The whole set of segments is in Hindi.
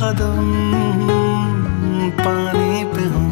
कदम पानी पे हूँ।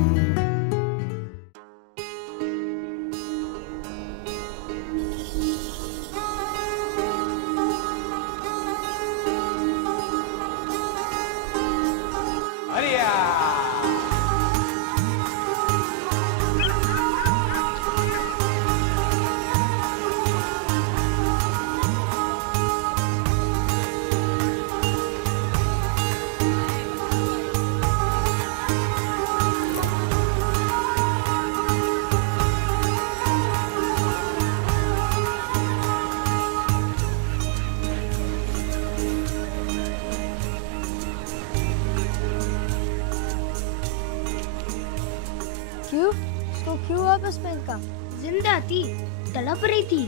क्यों? उसको क्यों वापस फेंका? जिंदा थी, तड़प रही थी।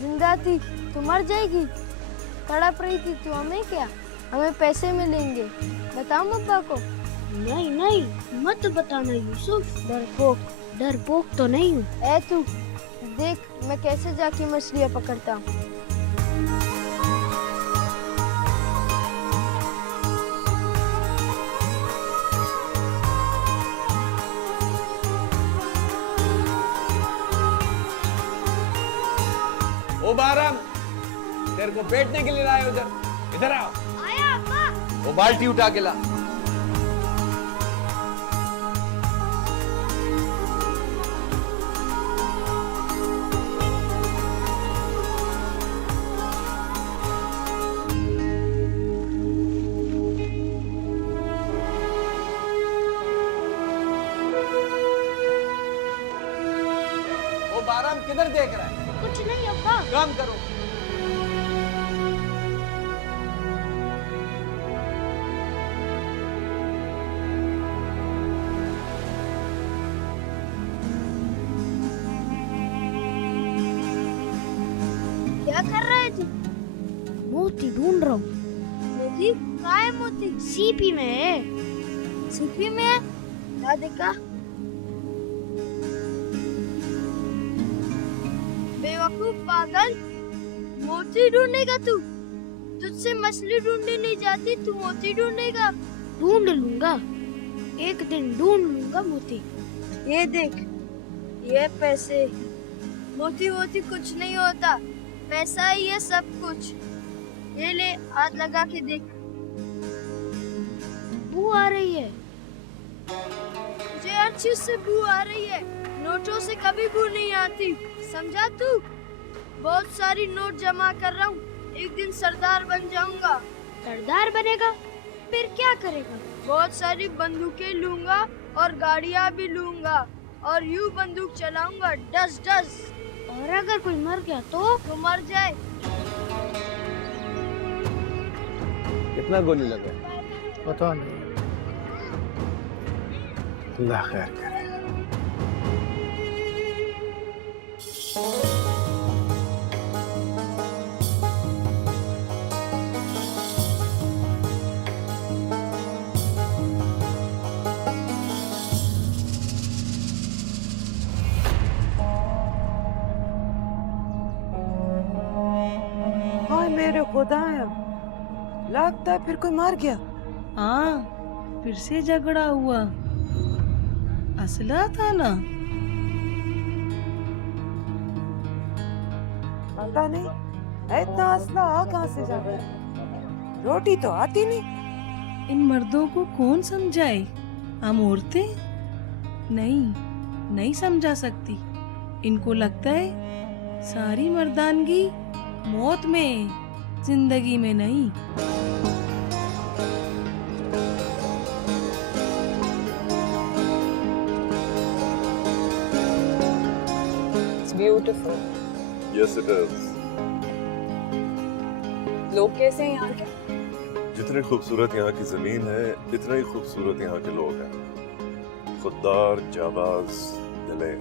जिंदा थी तो मर जाएगी। तड़प रही थी तो हमें क्या? हमें पैसे मिलेंगे। बताओ अब्बा को। नहीं नहीं, मत बताना यूसुफ। डरपोक। डरपोक तो नहीं हूँ। ए तू देख मैं कैसे जाके मछलियाँ पकड़ता हूँ। ओ बारम, तेरे को बैठने के लिए लाए उधर। इधर आओ। आया अब्बा। वो बाल्टी उठा के ला। ओ बारम, किधर देख रहा है? कुछ नहीं अब्बा। काम करो। क्या कर रहे थे? मोती ढूंढ रहा हूँ। मोती? कहाँ है मोती? सीपी में है। सीपी में है? क्या देखा? बेवकूफ पागल, मोती ढूंढेगा तू? तुझसे मछली ढूंढने नहीं जाती, तू मोती ढूंढेगा? ढूंढ लूंगा, एक दिन ढूंढ लूंगा मोती। ये देख, ये पैसे। मोती वोती कुछ नहीं होता, पैसा ही है सब कुछ। ये ले, हाथ लगा के देख। बू आ रही है। मुझे हर चीज से बू आ रही है, नोटों से कभी बू नहीं आती, समझा तू? बहुत सारी नोट जमा कर रहा हूँ, एक दिन सरदार बन जाऊंगा। सरदार बनेगा? फिर क्या करेगा? बहुत सारी बंदूकें लूंगा और गाड़ियाँ भी लूंगा और यूं बंदूक चलाऊंगा, डस डस। और अगर कोई मर गया तो मर जाए। कितना गोली लगा? पता नहीं। अल्लाह खैर करे। हाय मेरे खुदाया, लगता है फिर कोई मर गया। हाँ, फिर से झगड़ा हुआ। असला था ना? पता नहीं इतना असला आ कहाँ से जा गया। रोटी तो आती नहीं। इन मर्दों को कौन समझाए? हम औरतें नहीं समझा सकती। इनको लगता है सारी मर्दानगी मौत में, जिंदगी में नहीं। It's beautiful. Yes, it is. लोग कैसे हैं यहाँ के? जितनी खूबसूरत यहाँ की जमीन है, इतने ही खूबसूरत यहाँ के लोग हैं। खुददार, जाबाज, दिलेर।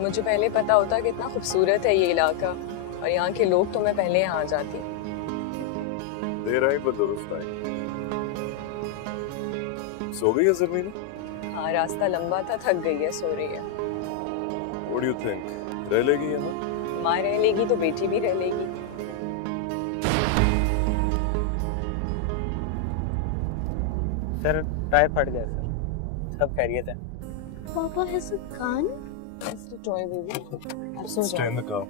मुझे पहले पता होता कि इतना खूबसूरत है ये इलाका और यहाँ के लोग, तो मैं पहले यहाँ आ जाती। देर आई पर दुरुस्त आई। सो गई है ज़मीन? हाँ, रास्ता लंबा था, थक गई है, सो रही है। What do you think? रह लेगी यहाँ? माँ रह लेगी तो बेटी भी रह लेगी। सर टायर फट गया सर, सब खैरियत है। पापा has a gun? It's the toy baby. अब सो Stay जाओ। in the car.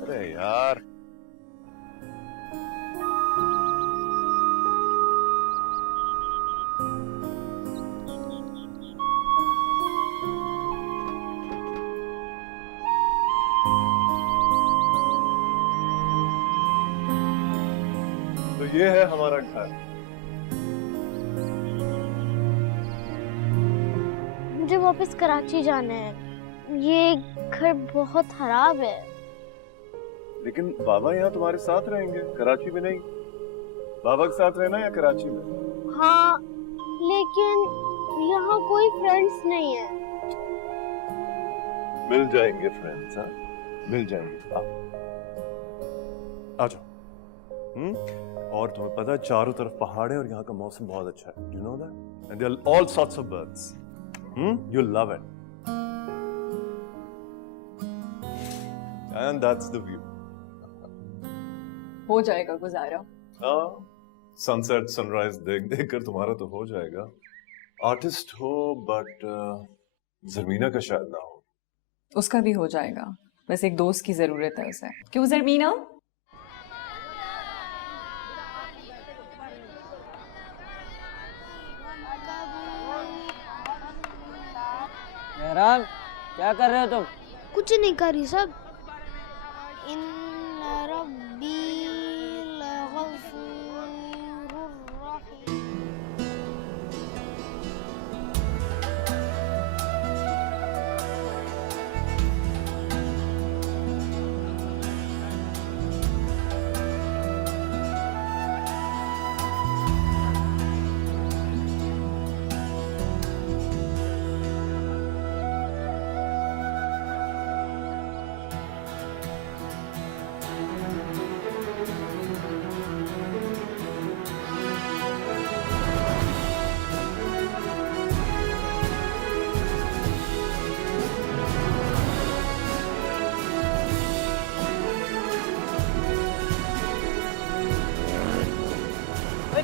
अरे यार तो ये है हमारा घर। मुझे वापस कराची जाना है। ये घर बहुत खराब है। लेकिन बाबा यहाँ तुम्हारे साथ रहेंगे, कराची में नहीं। बाबा के साथ रहना या कराची में? हाँ, लेकिन यहाँ कोई फ्रेंड्स नहीं है। मिल जाएंगे फ्रेंड्स, हाँ मिल जाएंगे। आ जाओ। और तुम्हें पता है चारों तरफ पहाड़ है और यहाँ का मौसम बहुत अच्छा है। Do you know that? And there are all sorts of birds. You'll love it. And that's the view. हो जाएगा गुजारा। हाँ, सनसेट सनराइज देख देख कर तुम्हारा तो हो जाएगा। आर्टिस्ट हो बट जरमीना का शायद ना हो। उसका भी हो जाएगा, बस एक दोस्त की जरूरत है उसे। क्यों जरमीना? मेहरान, क्या कर रहे हो तुम? कुछ नहीं करी सब। इन्ना रब्बी लगफूरुर रहीम।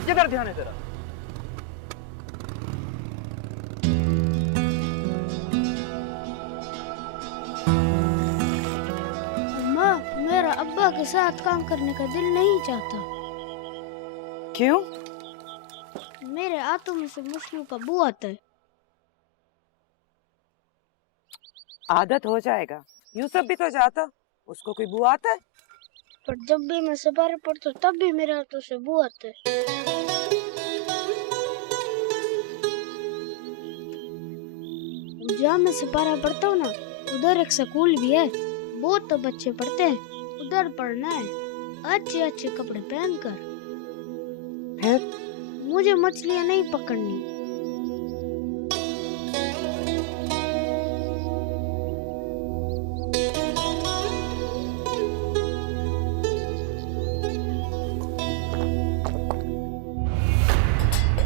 किधर ध्यान है तेरा? अम्मा, मेरा अब्बा के साथ काम करने का दिल नहीं चाहता। क्यों? मेरे हाथों में से मुश्किल का बू आता है। आदत हो जाएगा। यूसुफ भी तो जाता, उसको कोई बुआ आता है? पर जब भी मैं सवार पड़ता तब भी मेरे हाथों से बू आता है। जहाँ मैं सिपारा पढ़ता हूँ ना, उधर एक स्कूल भी है। बहुत तो बच्चे पढ़ते हैं, उधर पढ़ना है अच्छे अच्छे कपड़े पहनकर। फिर मुझे मछलियाँ नहीं पकड़नी।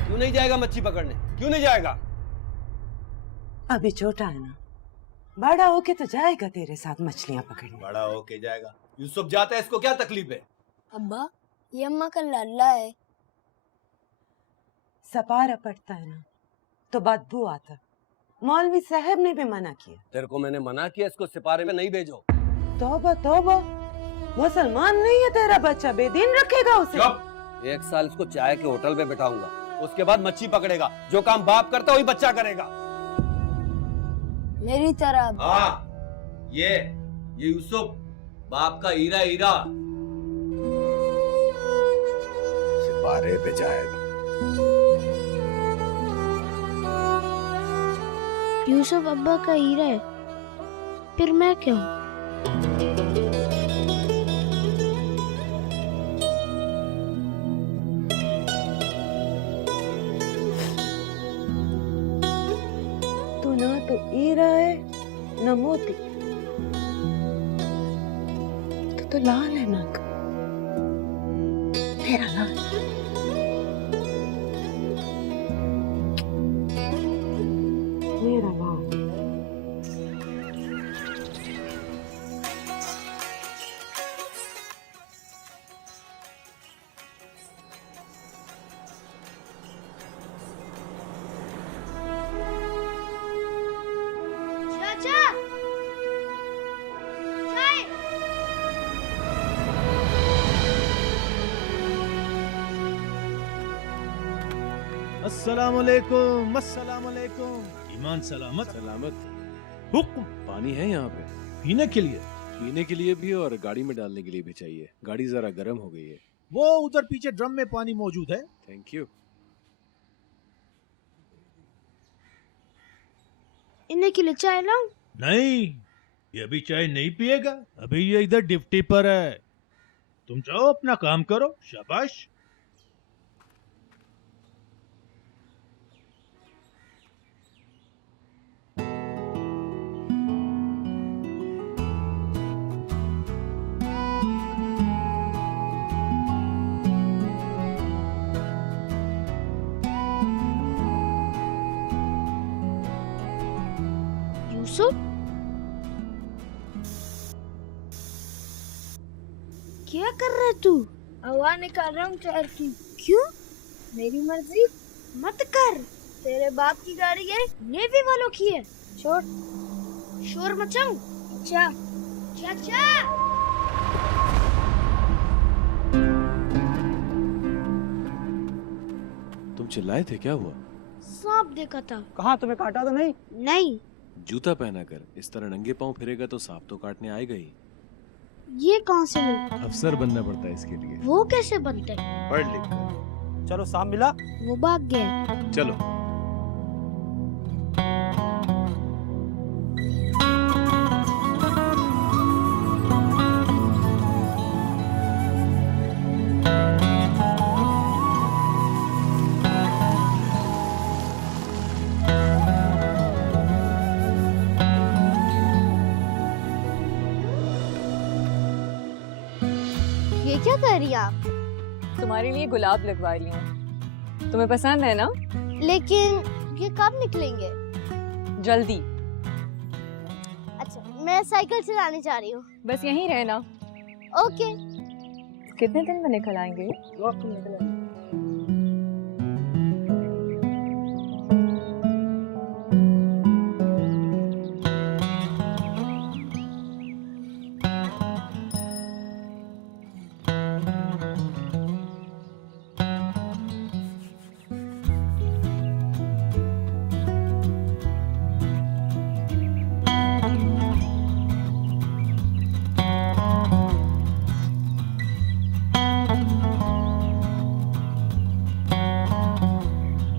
क्यों नहीं जाएगा मच्छी पकड़ने? क्यों नहीं जाएगा? अभी छोटा है ना, बड़ा होके तो जाएगा तेरे साथ मछलियाँ पकड़ने। बड़ा होके जाएगा। यूसुफ जाता है, इसको क्या तकलीफ है? अब्बा, ये अम्मा का लाला है। सपारा पड़ता है ना तो बदबू आता। मौलवी साहब ने भी मना किया। तेरे को मैंने मना किया इसको सिपारे में नहीं भेजो। तौबा तौबा, मुसलमान नहीं है तेरा बच्चा, बेदीन रखेगा उसे। चुप! 1 साल इसको चाय के होटल में बिठाऊंगा, उसके बाद मच्छी पकड़ेगा। जो काम बाप करता वही बच्चा करेगा। मेरी तरह। हाँ, ये यूसुफ बाप का हीरा हीरा सिपारे पे जाएगा। यूसुफ अब्बा का हीरा है, फिर मैं क्यों? तू ना तो हीरा है न मोती, तो लाल है नाक, मेरा लाल। मेरा लाल। अस्सलाम वालेकुम, अस्सलाम वालेकुम। ईमान सलामत? सलामत। हुक्म? पानी है यहाँ पे पीने के लिए? पीने के लिए भी और गाड़ी में डालने के लिए भी चाहिए। गाड़ी जरा गर्म हो गई है। वो उधर पीछे ड्रम में पानी मौजूद है। Thank you. इन्हें के लिए चाय लाऊं? नहीं, ये अभी चाय नहीं पिएगा। अभी ये इधर ड्यूटी पर है। तुम जाओ अपना काम करो। शाबाश। यूसुफ, क्या कर रहा है तू? हवा निकाल रहा हूँ टायर की। क्यों? मेरी मर्जी। मत कर। तेरे बाप की गाड़ी है, नेवी वालों की है। छोड़। शोर मचाऊं? अच्छा। चाचा, तुम चिल्लाए थे, क्या हुआ? सांप देखा था। कहाँ, तुम्हें काटा तो नहीं? नहीं। जूता पहना कर इस तरह नंगे पांव फिरेगा तो सांप तो काटने आएगा ही। ये कहाँ से मिला? अफसर बनना पड़ता है इसके लिए। वो कैसे बनते हैं? पढ़ लिख कर। चलो, सांप मिला? वो भाग गया। चलो। ये क्या कर रही हैं आप? तुम्हारे लिए गुलाब लगवा रही हूँ। तुम्हें पसंद है ना? लेकिन ये कब निकलेंगे? जल्दी। अच्छा, मैं साइकिल चलाने जा रही हूँ। बस यहीं रहना। ओके। कितने दिन में निकल आएंगे?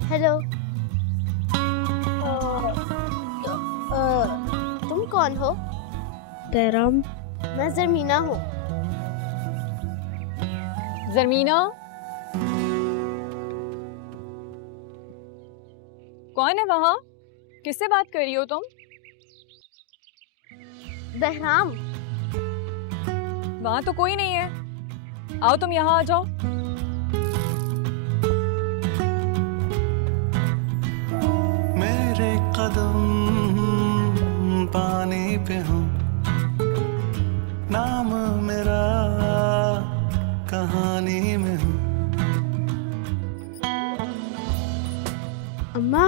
हेलो। तुम कौन हो? बैराम। मैं जरमीना हूँ। जरमीना? कौन है वहाँ? किससे बात कर रही हो तुम? बहराम। वहाँ तो कोई नहीं है। आओ तुम यहाँ आ जाओ। मेरे कदम पानी पे हो, नाम मेरा कहानी में हो। अम्मा,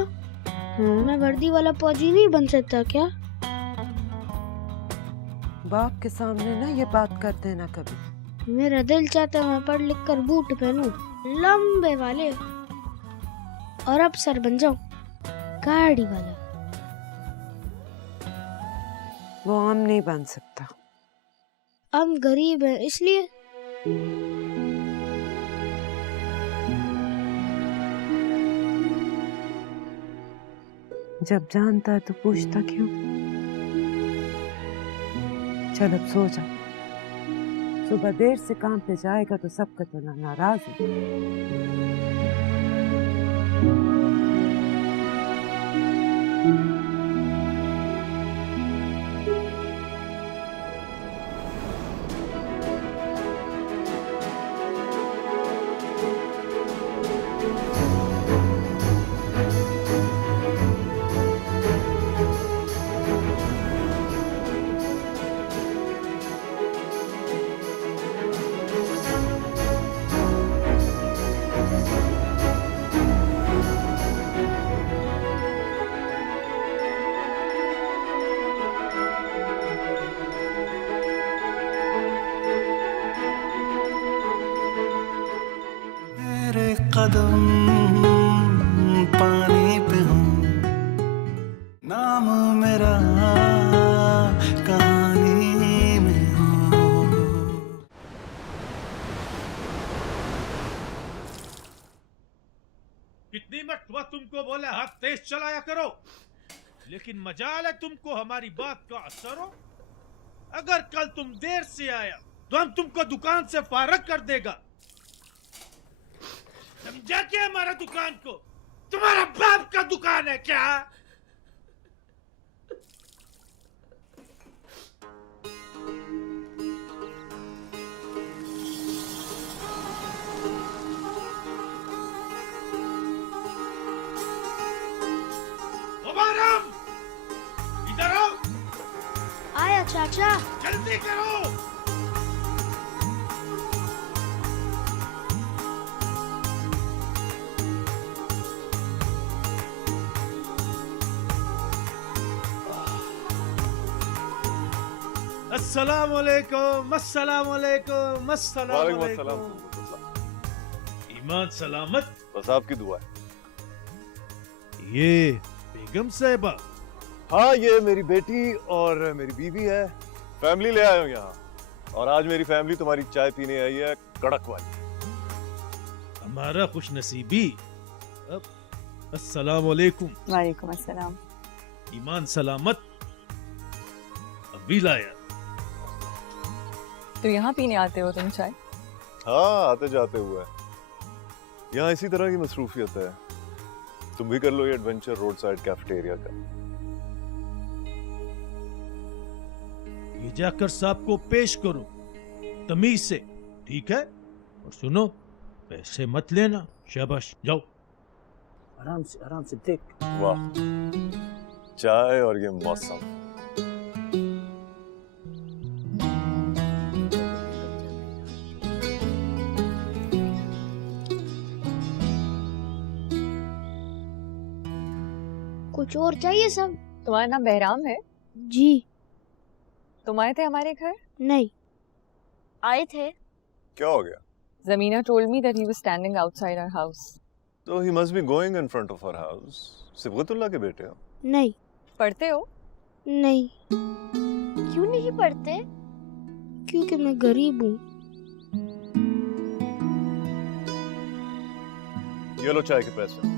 मैं वर्दी वाला फौजी नहीं बन सकता क्या? बाप के सामने ना ये बात कर देना कभी। मेरा दिल चाहता है मैं पढ़ लिख कर बूट पहनूं, लंबे वाले, और अफसर बन जाऊं, गाड़ी वाला। वो हम नहीं बन सकता। हम गरीब हैं इसलिए। जब जानता है तो पूछता क्यों? चल अब सो जा। सुबह देर से काम पे जाएगा तो सबका तो नाराज है। कदम पानी पे हूँ, नाम मेरा कहानी में हो। कितनी मरतबा तुमको बोले हाथ तेज चलाया करो, लेकिन मजाल है तुमको हमारी बात का असर हो। अगर कल तुम देर से आया तो हम तुमको दुकान से फारग कर देगा। समझा क्या हमारा दुकान को? तुम्हारा बाप का दुकान है क्या? इधर आओ, आया चाचा। जल्दी करो। अस्सलाम वालेकुम, अस्सलाम वालेकुम, अस्सलाम वालेकुम वालेकुम। अस्सलाम। ईमान सलामत। बस आपकी दुआ है। ये बेगम साहिबा? हाँ, ये मेरी बेटी और मेरी बीवी है। फैमिली ले आया हूँ यहाँ, और आज मेरी फैमिली तुम्हारी चाय पीने आई है, कड़क वाली। हमारा खुश नसीबी। अस्सलाम वालेकुम। वालेकुम अस्सलाम। ईमान सलामत। अभी लाया। तो यहाँ पीने आते हो तुम चाय? हाँ, आते जाते हुए। यहाँ इसी तरह की मसरूफियत है। तुम भी कर लो ये एडवेंचर रोड साइड कैफेटेरिया का। ये जाकर साहब को पेश करो तमीज से, ठीक है? और सुनो, पैसे मत लेना। शाबाश, जाओ। आराम से देख। वाह, चाय और ये मौसम। कुछ और चाहिए सब? तुम्हारा नाम बहराम है? जी। तुम आए थे हमारे घर? नहीं। आए थे। क्या हो गया? Zamina told me that he was standing outside our house. So he must be going in front of our house. Sibgatullah के बेटे हो? नहीं। पढ़ते हो? नहीं। क्यों नहीं पढ़ते? क्योंकि मैं गरीब हूँ। ये लो चाय के पैसे।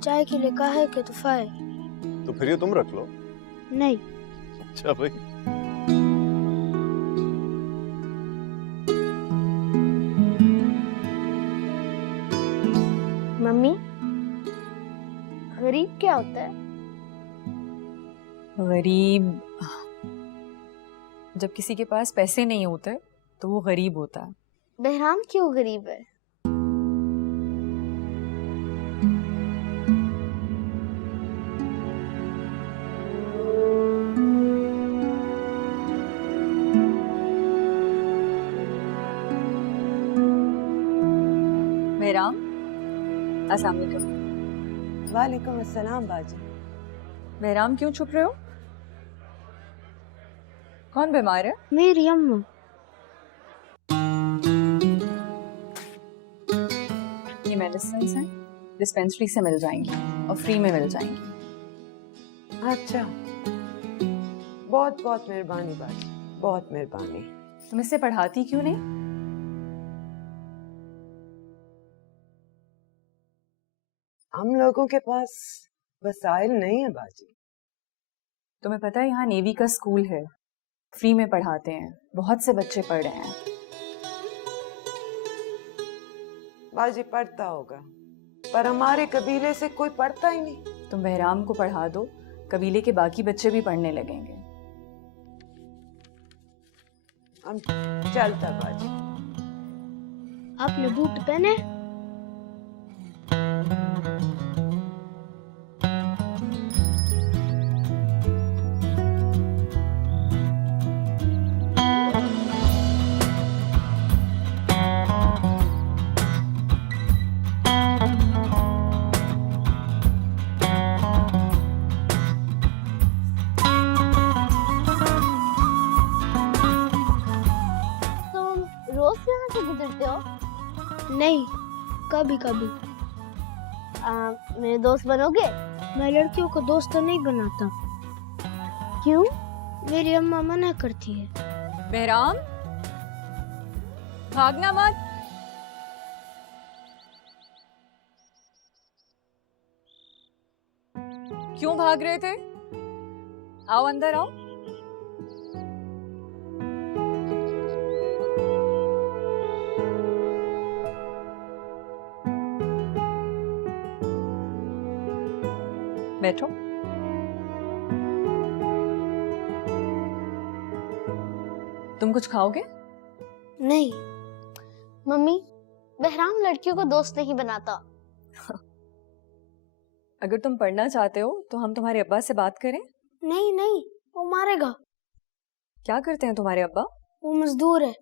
चाय के लिए कहा है कि तोहफा है। तो फिर ये तुम रख लो। नहीं। अच्छा भाई। मम्मी, गरीब क्या होता है? गरीब जब किसी के पास पैसे नहीं होते तो वो गरीब होता है। बहराम क्यों गरीब है? बहराम, अस्सलाम वालेकुम। वालेकुम अस्सलाम बाजी। बहराम, क्यों छुप रहे हो? कौन बीमार है? मेरी अम्मा। ये मेडिसिन हैं, डिस्पेंसरी से मिल जाएंगी और फ्री में मिल जाएंगी। अच्छा, बहुत बहुत मेहरबानी बाजी, बहुत मेहरबानी। तुम इससे पढ़ाती क्यों नहीं? हम लोगों के पास वसाइल नहीं है बाजी। तुम्हें पता है यहाँ नेवी का स्कूल है, फ्री में पढ़ाते हैं, बहुत से बच्चे पढ़ रहे हैं। बाजी पढ़ता होगा, पर हमारे कबीले से कोई पढ़ता ही नहीं। तुम बहराम को पढ़ा दो, कबीले के बाकी बच्चे भी पढ़ने लगेंगे। हम चलता बाजी। आपने बूट पहने? रोज यहाँ से गुजरते हो? नहीं, कभी कभी। मेरे दोस्त बनोगे? मैं लड़कियों को दोस्त तो नहीं बनाता। क्यों? मेरी अम्मा मना करती है। बहराम, भागना मत। क्यों भाग रहे थे? आओ अंदर आओ। बैठो। तुम कुछ खाओगे? नहीं मम्मी, बहराम लड़कियों को दोस्त नहीं बनाता। अगर तुम पढ़ना चाहते हो तो हम तुम्हारे अब्बा से बात करें। नहीं नहीं, वो मारेगा। क्या करते हैं तुम्हारे अब्बा? वो मजदूर है,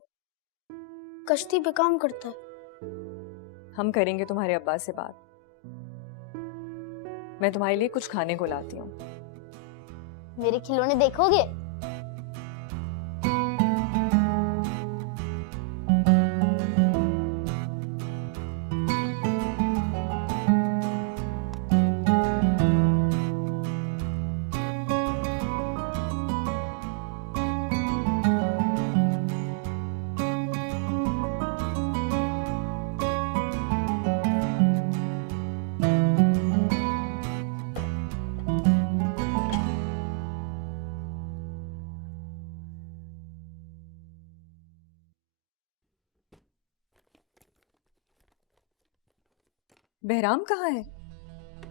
कश्ती पे काम करता है। हम करेंगे तुम्हारे अब्बा से बात। मैं तुम्हारे लिए कुछ खाने को लाती हूँ। मेरे खिलौने देखोगे? बहराम कहाँ है?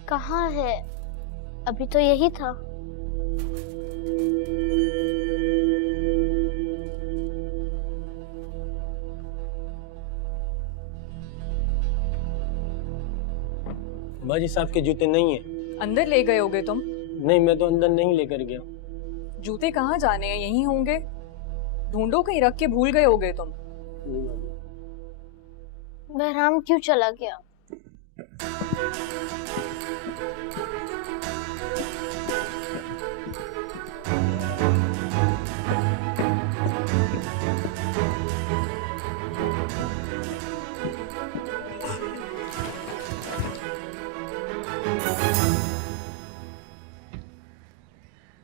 कहाँ है? अभी तो यही था। बाजी साहब के जूते नहीं है। अंदर ले गए होगे तुम? नहीं, मैं तो अंदर नहीं लेकर गया। जूते कहाँ जाने हैं? यहीं होंगे। ढूंढो, कहीं रख के भूल गए होगे तुम। बहराम क्यों चला गया?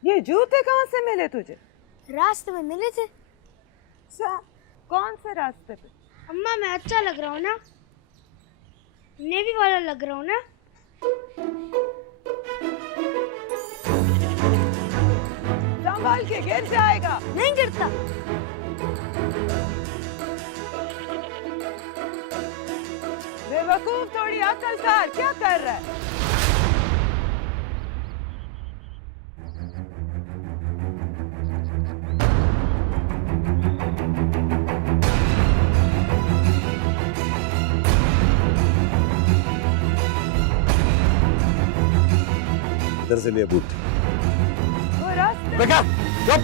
ये जूते कहाँ से मिले तुझे? रास्ते में मिले थे। कौन से रास्ते पे? अम्मा, मैं अच्छा लग रहा हूँ ना? नेवी वाला लग रहा हूँ ना? संभाल के, गिर जाएगा। नहीं गिरता। बेवकूफ, थोड़ी अकल कर। क्या कर रहा है? इधर से लिए बूट। वो रास्ते। बेटा चुप।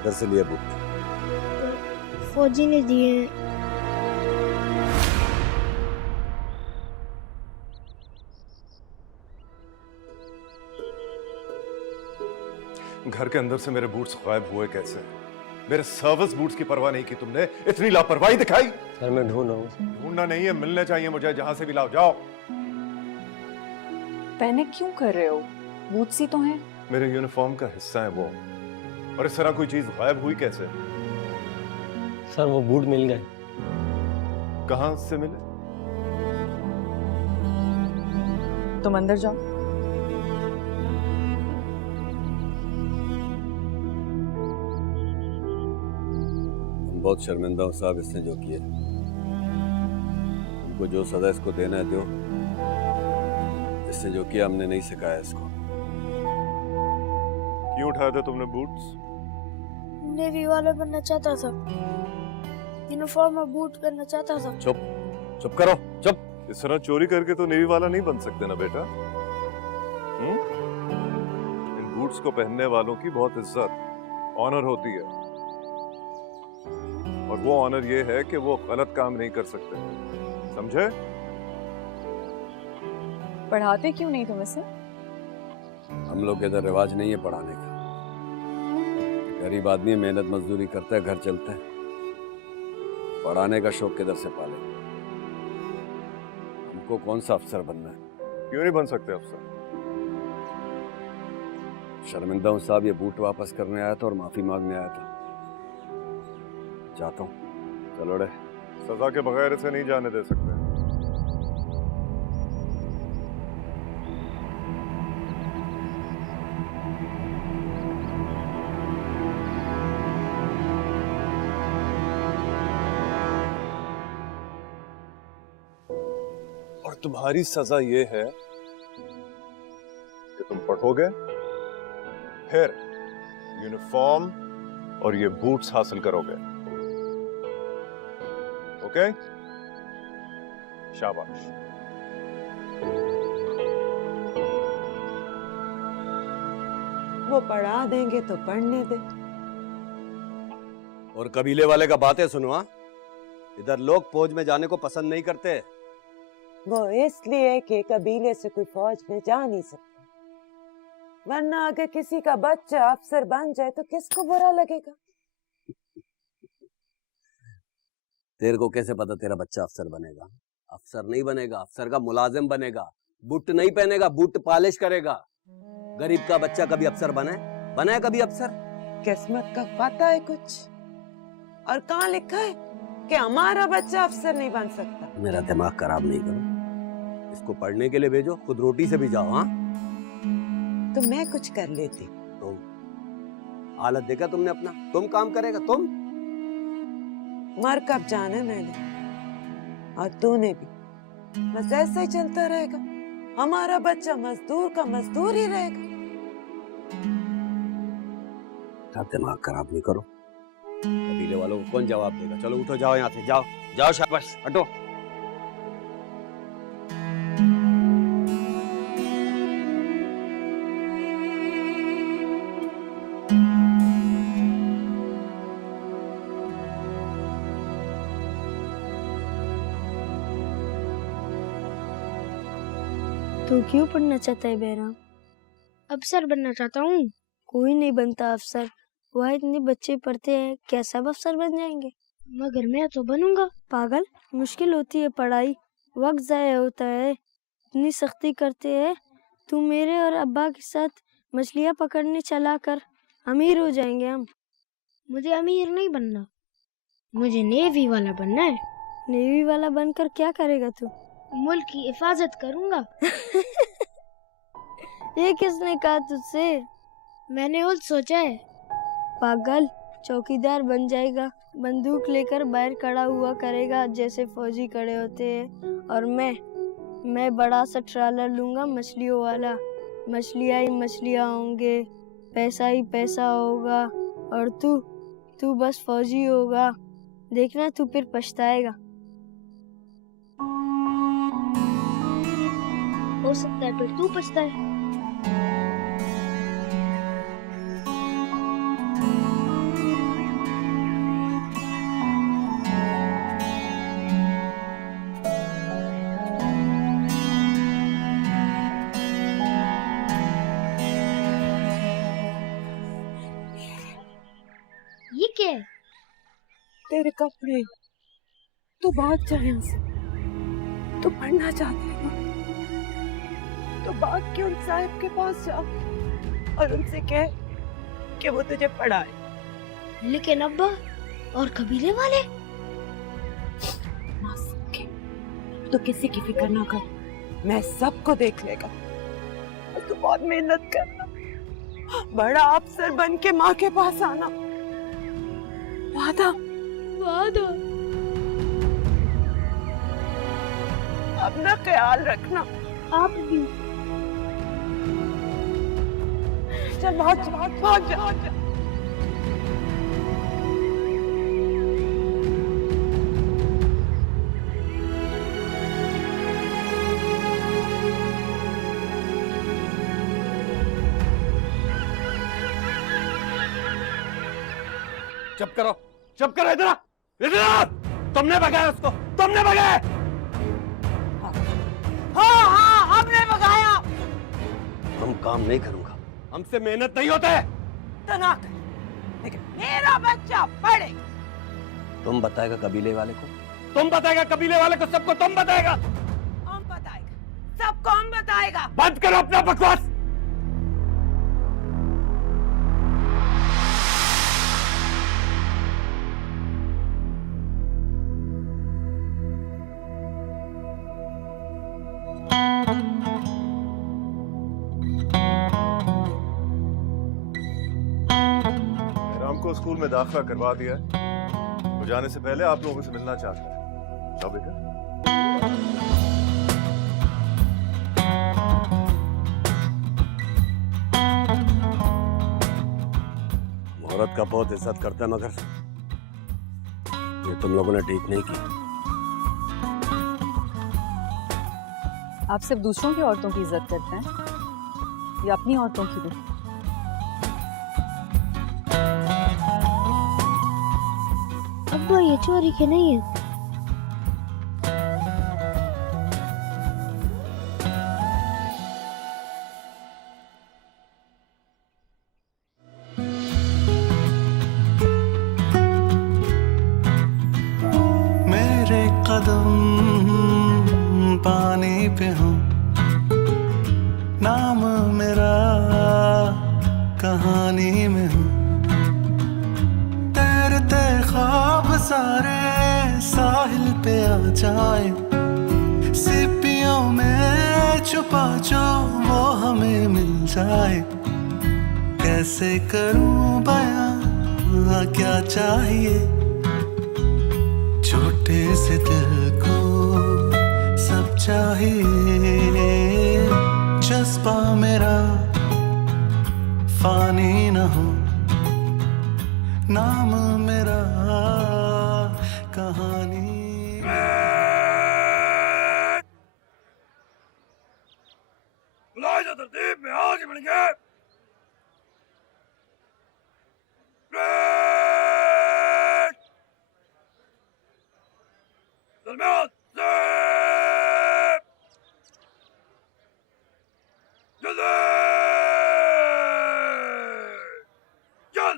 इधर से लिए बूट। फौजी ने दिए। घर के अंदर से मेरे बूट्स गायब हुए कैसे? मेरे सर्विस बूट्स की परवाह नहीं की तुमने, इतनी लापरवाही दिखाई। सर मैं ढूंढ रहा हूँ। ढूंढना नहीं है, मिलने चाहिए मुझे। जहां से भी लाओ, जाओ। पैनिक क्यों कर रहे हो? बूट्स ही तो हैं। मेरे यूनिफॉर्म का हिस्सा है वो, और इस तरह कोई चीज गायब हुई कैसे? सर वो बूट मिल गए। कहां से मिले? तुम अंदर जाओ। बहुत शर्मिंदा हूँ साहब इसने जो किया। हमको जो सजा इसको देना है दो। इसने जो किया हमने नहीं सिखाया इसको। क्यों उठाए थे तुमने बूट्स? नेवी वाला बनना चाहता था। यूनिफॉर्म और बूट पहनना चाहता था। चुप, चुप करो, चुप। इस तरह चोरी करके तो नेवी वाला नहीं बन सकते ना बेटा। इन बूट्स को पहनने वालों की बहुत इज्जत, ऑनर होती है, और वो ऑनर ये है कि वो गलत काम नहीं कर सकते, समझे? पढ़ाते क्यों नहीं तुम इसे? हम लोग के इधर रिवाज नहीं है पढ़ाने का। गरीब आदमी मेहनत मजदूरी करता है, घर चलता है। पढ़ाने का शौक किधर से पाले? हमको कौन सा अफसर बनना है? क्यों नहीं बन सकते अफसर? शर्मिंदा हूं साहब, ये बूट वापस करने आया था और माफी मांगने आया था। जाता हूं। चलो रे। सजा के बगैर इसे नहीं जाने दे सकते। और तुम्हारी सजा ये है कि तुम पढ़ोगे, फिर यूनिफॉर्म और ये बूट्स हासिल करोगे। ओके? शाबाश। वो पढ़ा देंगे तो पढ़ने दे। और कबीले वाले का बातें सुनो। हाँ, इधर लोग फौज में जाने को पसंद नहीं करते। वो इसलिए कि कबीले से कोई फौज में जा नहीं सकता, वरना अगर किसी का बच्चा अफसर बन जाए तो किसको बुरा लगेगा? तेरे को कैसे पता तेरा बच्चा अफसर बनेगा? अफसर नहीं बनेगा, अफसर का मुलाजिम बनेगा। बूट नहीं पहनेगा, बूट पॉलिश करेगा। गरीब का बच्चा कभी अफसर बने कभी अफसर? किस्मत का पता है कुछ? और कहाँ लिखा है कि हमारा बच्चा अफसर नहीं बन सकता? मेरा दिमाग खराब नहीं करो। इसको पढ़ने के लिए भेजो, खुद रोटी से भी जाओ। हाँ, तो मैं कुछ कर लेती। तुम हालत देखा तुमने अपना? तुम काम करेगा तुम? मर कब जाना मैंने और तूने भी। बस ऐसा ही चलता रहेगा। हमारा बच्चा मजदूर का मजदूर ही रहेगा। दिमाग खराब नहीं करो। कबीले वालों को कौन जवाब देगा? चलो उठो, जाओ यहाँ से, जाओ जाओ, शाबाश, हटो। तू क्यों पढ़ना चाहता है बेराम? अफसर बनना चाहता हूँ। कोई नहीं बनता अफसर। वह इतने बच्चे पढ़ते हैं, क्या सब अफसर बन जाएंगे? मगर मैं तो बनूंगा। पागल, मुश्किल होती है पढ़ाई, वक्त जाया होता है, इतनी सख्ती करते हैं। तू मेरे और अब्बा के साथ मछलियाँ पकड़ने चला कर, अमीर हो जाएंगे हम। मुझे अमीर नहीं बनना, मुझे नेवी वाला बनना है। नेवी वाला बनकर क्या करेगा तू? मुल्क की हिफाजत करूंगा। ये किसने कहा तुझसे? मैंने खुद सोचा है। पागल, चौकीदार बन जाएगा, बंदूक लेकर बाहर खड़ा हुआ करेगा जैसे फौजी खड़े होते हैं। और मैं बड़ा सा ट्रालर लूंगा मछलियों वाला। मछलियाँ ही मछलियाँ होंगे, पैसा ही पैसा होगा, और तू बस फौजी होगा। देखना तू फिर पछताएगा। हो सकता है फिर तू पछताए। ये क्या है? तेरे कपड़े। तू भाग जा यहाँ से। तू पढ़ना चाहती है ना? तो भाग के उन साहब के पास जा और उनसे कह कि वो तुझे पढ़ाए। लेकिन अब्बा और कबीले वाले? तो किसी की फिक्र ना कर, मैं सबको देख लेगा। और तू बहुत मेहनत करना, बड़ा अफसर बन के माँ के पास आना। वादा? अपना ख्याल रखना। आप भी। चल भाग जा। चुप करो, इधर आ। तुमने भगाया उसको, तुमने भगाया। हाँ, हमने भगाया। हम काम नहीं करूंगा, हमसे मेहनत नहीं होता है। तो ना कर, लेकिन मेरा बच्चा पढ़े। तुम बताएगा कबीले वाले को? तुम बताएगा कबीले वाले को, सबको तुम बताएगा? कौन बताएगा? सब कौन बताएगा? बंद करो अपना बकवास। राम को स्कूल में दाखिला करवा दिया है। वो जाने से पहले आप लोगों से मिलना चाहता है। जाओ बेटा। औरत का बहुत इज्जत करता है, मगर ये तुम लोगों ने ठीक नहीं की। आप सिर्फ दूसरों की औरतों की इज्जत करते हैं या अपनी औरतों की भी? अब्बा ये चोरी के नहीं है। मेरे कदम पानी पे हो, नाम मेरा कहानी में हो। तैरते ख्वाब सारे साहिल पे आ जाए, सीपियों में छुपा जो वो हमें मिल जाए। कैसे करूं बयां क्या चाहिए, छोटे से दिल को सब चाहिए। जज्बा मेरा फानी न हो, नाम मेरा कहानी। बुलाए जा तरतीब में, आगे बढ़ेंगे। दरमियान से जल्दी चल।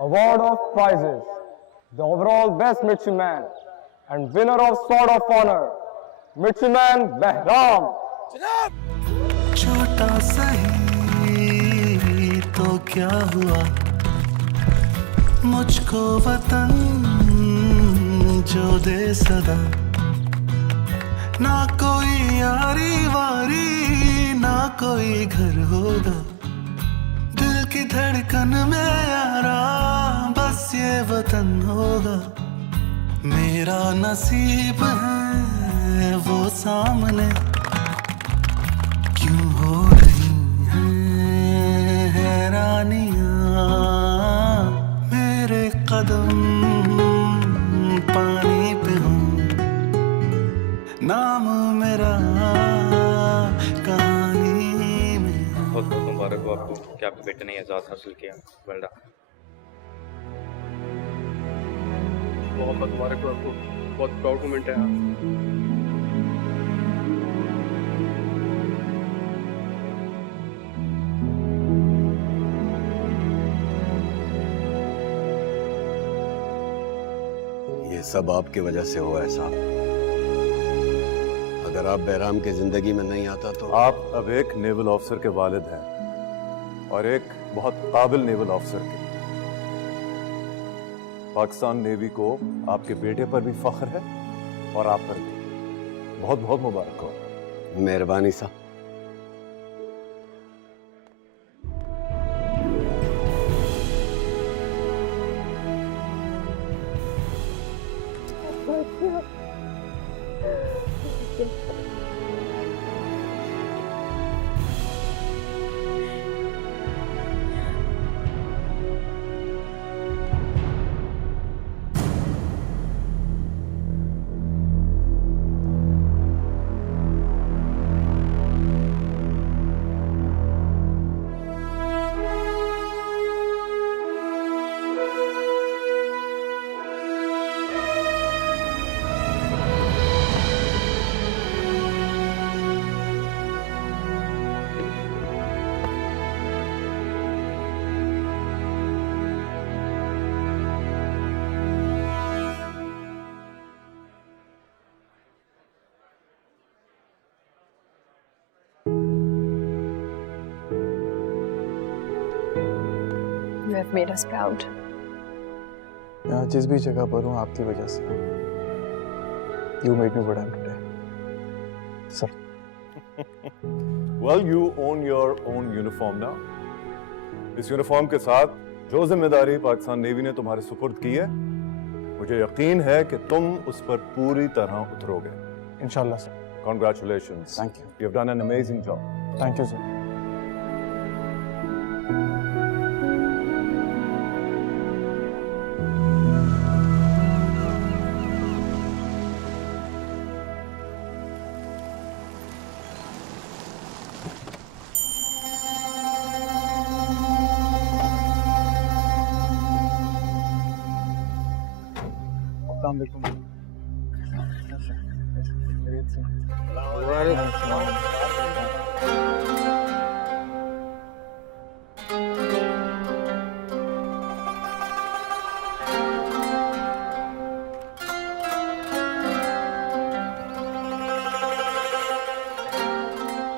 Award of prizes. The overall best midshipman and winner of Sword of Honor, Midshipman Behram. छोटा सही तो क्या हुआ, मुझको वतन जो दे सदा। ना कोई यारी वारी, ना कोई घर होगा, दिल की धड़कन में यारा बस ये वतन होगा। मेरा नसीब है वो सामने, क्यों हो रही हैं हैरानियां। मेरे कदम पानी पे हो, नाम मेरा कहानी में। बहुत बहुत मुबारक हो आपको कि आपके बेटे ने एजाज़ हासिल किया। Well done. बहुत बहुत मुबारक हो आपको, बहुत प्राउड मोमेंट है। ये सब आपकी वजह से हुआ है साहब। अगर आप बहराम की जिंदगी में नहीं आता तो। आप अब एक नेवल ऑफिसर के वालिद हैं और एक बहुत काबिल नेवल ऑफिसर के। पाकिस्तान नेवी को आपके बेटे पर भी फख्र है और आप पर भी। बहुत बहुत मुबारक हो। मेहरबानी साहब। You have made us proud. यहाँ जिस भी जगह पर हूँ आपकी वजह से। You made me what I am today. Sir. Well, you own your own uniform now. इस यूनिफॉर्म के साथ जो जिम्मेदारी पाकिस्तान नेवी ने तुम्हारे सुपुर्द की है, मुझे यकीन है कि तुम उस पर पूरी तरह उतरोगे। इंशाल्लाह sir. Congratulations. Thank you. You have done an amazing job. Thank you, sir. अस्सलाम वालेकुम।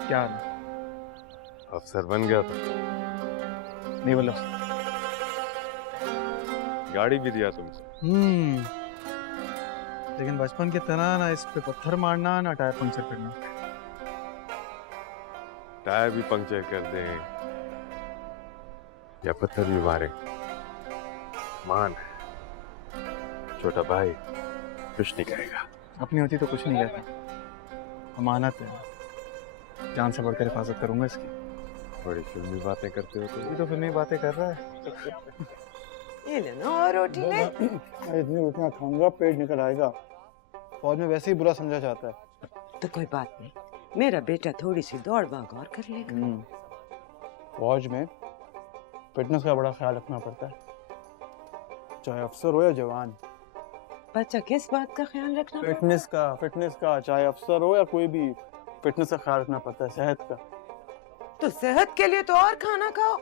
क्या हाल है? अफसर बन गया था। नहीं बोला। गाड़ी भी दिया तुमसे। लेकिन बचपन की तरह ना इस पे पत्थर मारना ना टायर पंक्चर करना। टायर भी पंक्चर कर दे या पत्थर भी मारे, मान छोटा भाई कुछ नहीं करेगा। अपनी होती तो कुछ नहीं कहता। अमानत है, जान से बढ़कर हिफाजत करूंगा इसकी। बड़ी फिल्मी बातें करते हो तुम। तो फिल्मी बातें कर रहा है। ये लेना और रोटी ले। इतनी रोटियां खाऊंगा पेट निकल आएगा। फौज में वैसे ही बुरा समझा जाता है। तो कोई बात नहीं, मेरा बेटा थोड़ी सी दौड़ भाग और कर लेगा। फौज में फिटनेस का बड़ा ख्याल रखना पड़ता है, चाहे अफसर हो या जवान। बच्चा किस बात का ख्याल रखना? फिटनेस का चाहे अफसर हो या कोई भी, फिटनेस का ख्याल रखना पड़ता है, सेहत का। तो सेहत के लिए तो और खाना खाओ।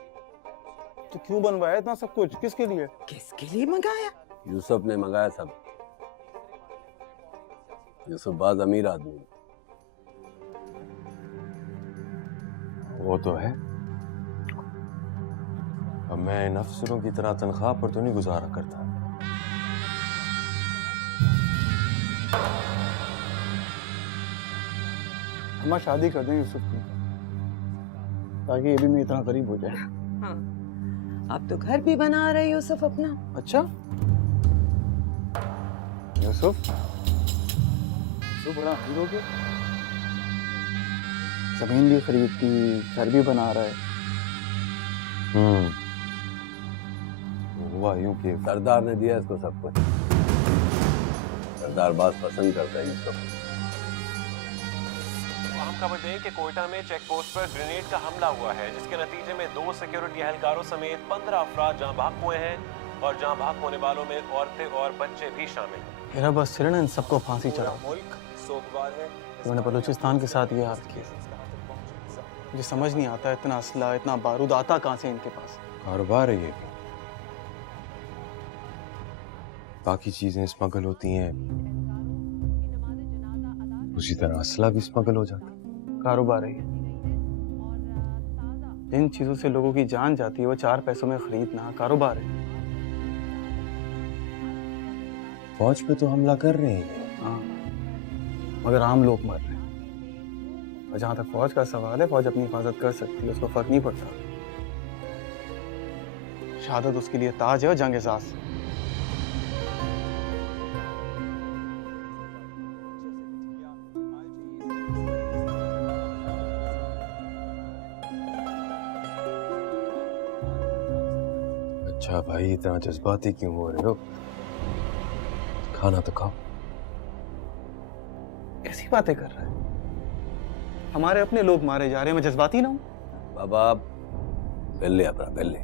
तो क्यों बनवाया इतना सब कुछ? किसके लिए? किसके लिए मंगाया? यूसुफ ने मंगाया सब। यूसुफ बाज अमीर आदमी। वो तो है, अब मैं इन अफसरों की तरह तनख्वाह पर तो नहीं गुजारा करता। हम शादी कर दें यूसुफ की, ताकि ये भी मेरी इतना करीब हो जाए। हाँ, आप तो घर भी बना रहे यूसुफ अपना। अच्छा, यूसुफ तो बड़ा अमीर हो गया, जमीन भी खरीदती, घर भी बना रहा है। हुआ यूं कि सरदार ने दिया इसको सब कुछ। सरदार बात पसंद करता है यूसुफ। हम खबर दें कि कोयटा में चेक पोस्ट पर ग्रेनेड का हमला हुआ है, जिसके नतीजे में 2 सिक्योरिटी एहलकारों समेत 15 अफराद जहां भाग हुए हैं और जहां भाग होने वालों में औरतें और बच्चे भी शामिल हैं। मेरा बस सिर्फ इन सबको फांसी चढ़ा। मुल्क सोगवार है। मैंने बलूचिस्तान के साथ ये हाथ किया। मुझे समझ नहीं आता इतना असला, इतना बारूद आता कहाँ से इनके पास। कारोबार है ये भी। बाकी चीजें स्मगल होती हैं, उसी तरह असला भी स्मगल हो जाता है। कारोबार है ये। जिन चीजों से लोगों की जान जाती है वो 4 पैसों में खरीदना कारोबार है। फौज पे तो हमला कर रहे हैं। हाँ, मगर आम लोग मर रहे हैं। और जहां तक फौज का सवाल है, फौज अपनी हिफाजत कर सकती है, उसको फर्क नहीं पड़ता। शहादत उसके लिए ताज है और जंग एहसास। अच्छा भाई, इतना जज्बाती क्यों हो रहे हो? खाना तो खाओ। ऐसी बातें कर रहा है। हमारे अपने लोग मारे जा रहे हैं, मैं जज्बाती ना हूं? बाबा बेल्ले अपना बेल्ले,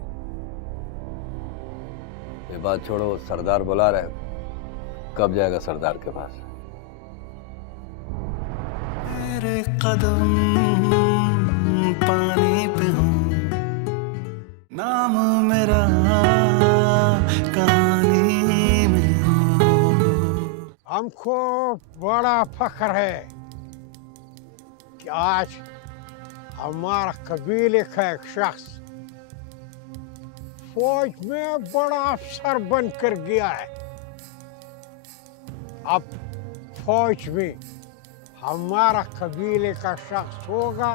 ये बात छोड़ो। सरदार बुला रहे, कब जाएगा सरदार के पास? मेरे कदम पानी पे हूँ, नाम मेरा कहानी में हो। हमको बड़ा फख्र है कि आज हमारा कबीले का एक शख्स फौज में बड़ा अफसर बनकर गया है। अब फौज में हमारा कबीले का शख्स होगा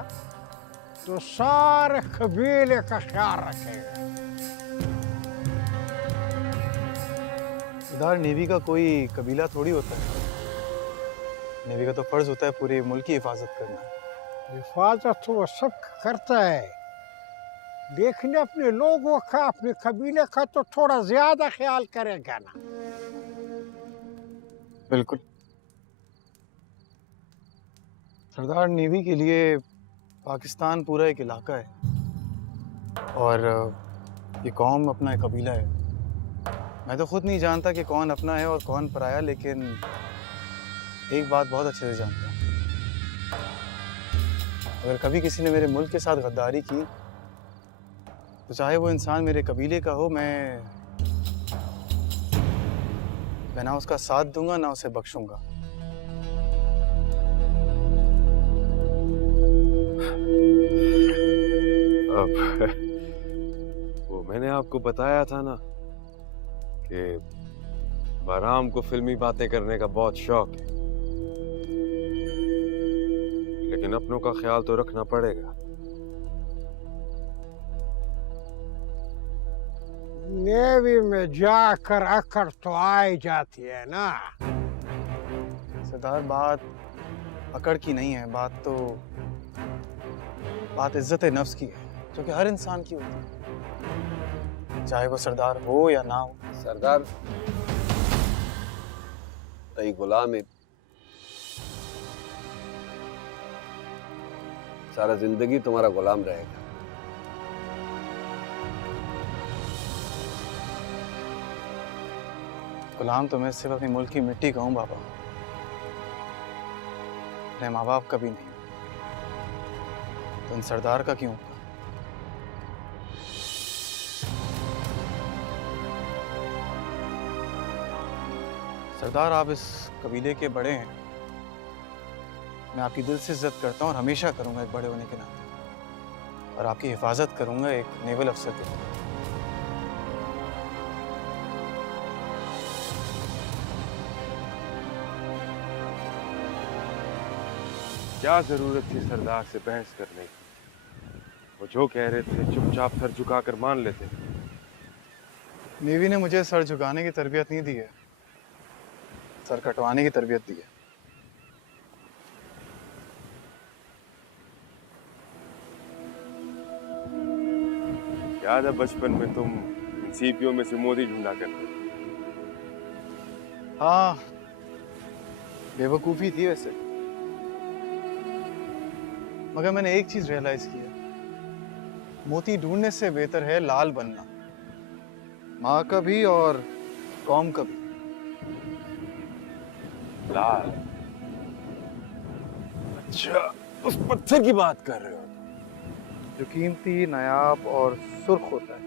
तो सारे कबीले का ख्याल रखेगा। सरदार, नेवी का कोई कबीला थोड़ी होता है। नेवी का तो फर्ज होता है पूरे मुल्क की हिफाजत करना। हिफाजत तो वो सब करता है, लेकिन अपने लोगों का, अपने कबीले का तो थोड़ा ज्यादा ख्याल करेगा ना। बिल्कुल सरदार, नेवी के लिए पाकिस्तान पूरा एक इलाका है और ये कौम अपना एक कबीला है। मैं तो खुद नहीं जानता कि कौन अपना है और कौन पराया, लेकिन एक बात बहुत अच्छे से जानता हूँ, अगर कभी किसी ने मेरे मुल्क के साथ गद्दारी की तो चाहे वो इंसान मेरे कबीले का हो, मैं ना उसका साथ दूंगा ना उसे बख्शूंगा। वो मैंने आपको बताया था ना कि बहराम को फिल्मी बातें करने का बहुत शौक है, लेकिन अपनों का ख्याल तो रखना पड़ेगा। नेवी में जाकर अकड़ तो आई जाती है ना। सरदार, बात अकड़ की नहीं है, बात इज्जत नफ्स की है, जो कि हर इंसान की होती है, चाहे वो सरदार हो या ना हो। सरदार तई गुलाम है, सारा जिंदगी तुम्हारा गुलाम रहेगा। गुलाम तो मैं सिर्फ अपने मुल्क की मिट्टी का हूँ बाबा, अपने माँ बाप का भी नहीं। तो इन सरदार का क्यों? सरदार, आप इस कबीले के बड़े हैं, मैं आपकी दिल से इज्जत करता हूँ और हमेशा करूंगा एक बड़े होने के नाते, और आपकी हिफाजत करूंगा एक नेवल अफसर के तौर पर। क्या जरूरत थी सरदार से बहस करने की? वो जो कह रहे थे चुपचाप सर झुकाकर मान लेते। नेवी ने मुझे सर झुकाने की तरबियत नहीं दी है, सर कटवाने की तरबियत दी है। याद है बचपन में तुम सीपियों में से मोदी ढूंढा करते थे? हाँ, बेवकूफ़ी थी वैसे, मगर मैंने एक चीज रियलाइज की है, मोती ढूंढने से बेहतर है लाल बनना, माँ का भी और कौम का भी। लाल? अच्छा, उस पत्थर की बात कर रहे हो जो कीमती, नायाब और सुर्ख होता है।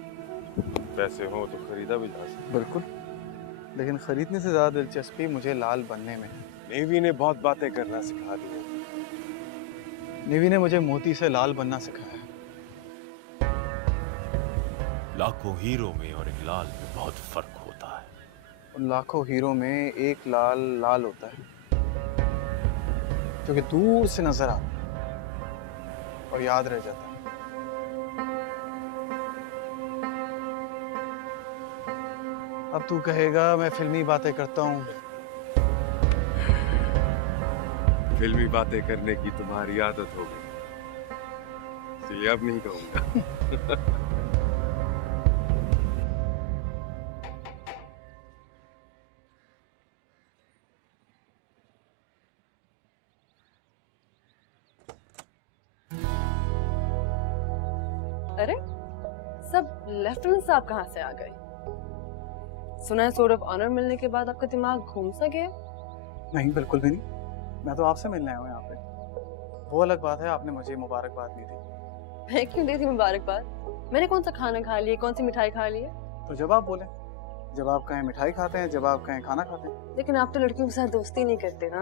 पैसे हो तो खरीदा भी जा सकता। बिल्कुल, लेकिन खरीदने से ज्यादा दिलचस्पी मुझे लाल बनने में है। नेवी ने बहुत बातें करना सिखा दी है। नेवी ने मुझे मोती से लाल बनना सिखाया। लाखों हीरो में और एक लाल में बहुत फर्क होता है। उन लाखों हीरो में एक लाल लाल होता है जो कि दूर से नजर आता है और याद रह जाता है। अब तू कहेगा मैं फिल्मी बातें करता हूँ। फिल्मी बातें करने की तुम्हारी आदत हो गई, इसलिए अब नहीं कहूंगा। अरे, सब लेफ्टिनेंट साहब कहाँ से आ गए? सुना है सोर्ड ऑफ ऑनर मिलने के बाद आपका दिमाग घूम सा गया? नहीं, बिल्कुल भी नहीं। मैं तो आपसे मिलने आया हूँ यहाँ पे। वो अलग बात है, आपने मुझे मुबारकबाद नहीं दी। मैं क्यों दी थी मुबारकबाद? मैंने कौन सा खाना खा लिया, कौन सी मिठाई खा ली है? तो जब आप बोले, जब आप कहें मिठाई खाते हैं, जब आप कहें खाना खाते हैं। लेकिन आप तो लड़कियों के साथ दोस्ती नहीं करते ना।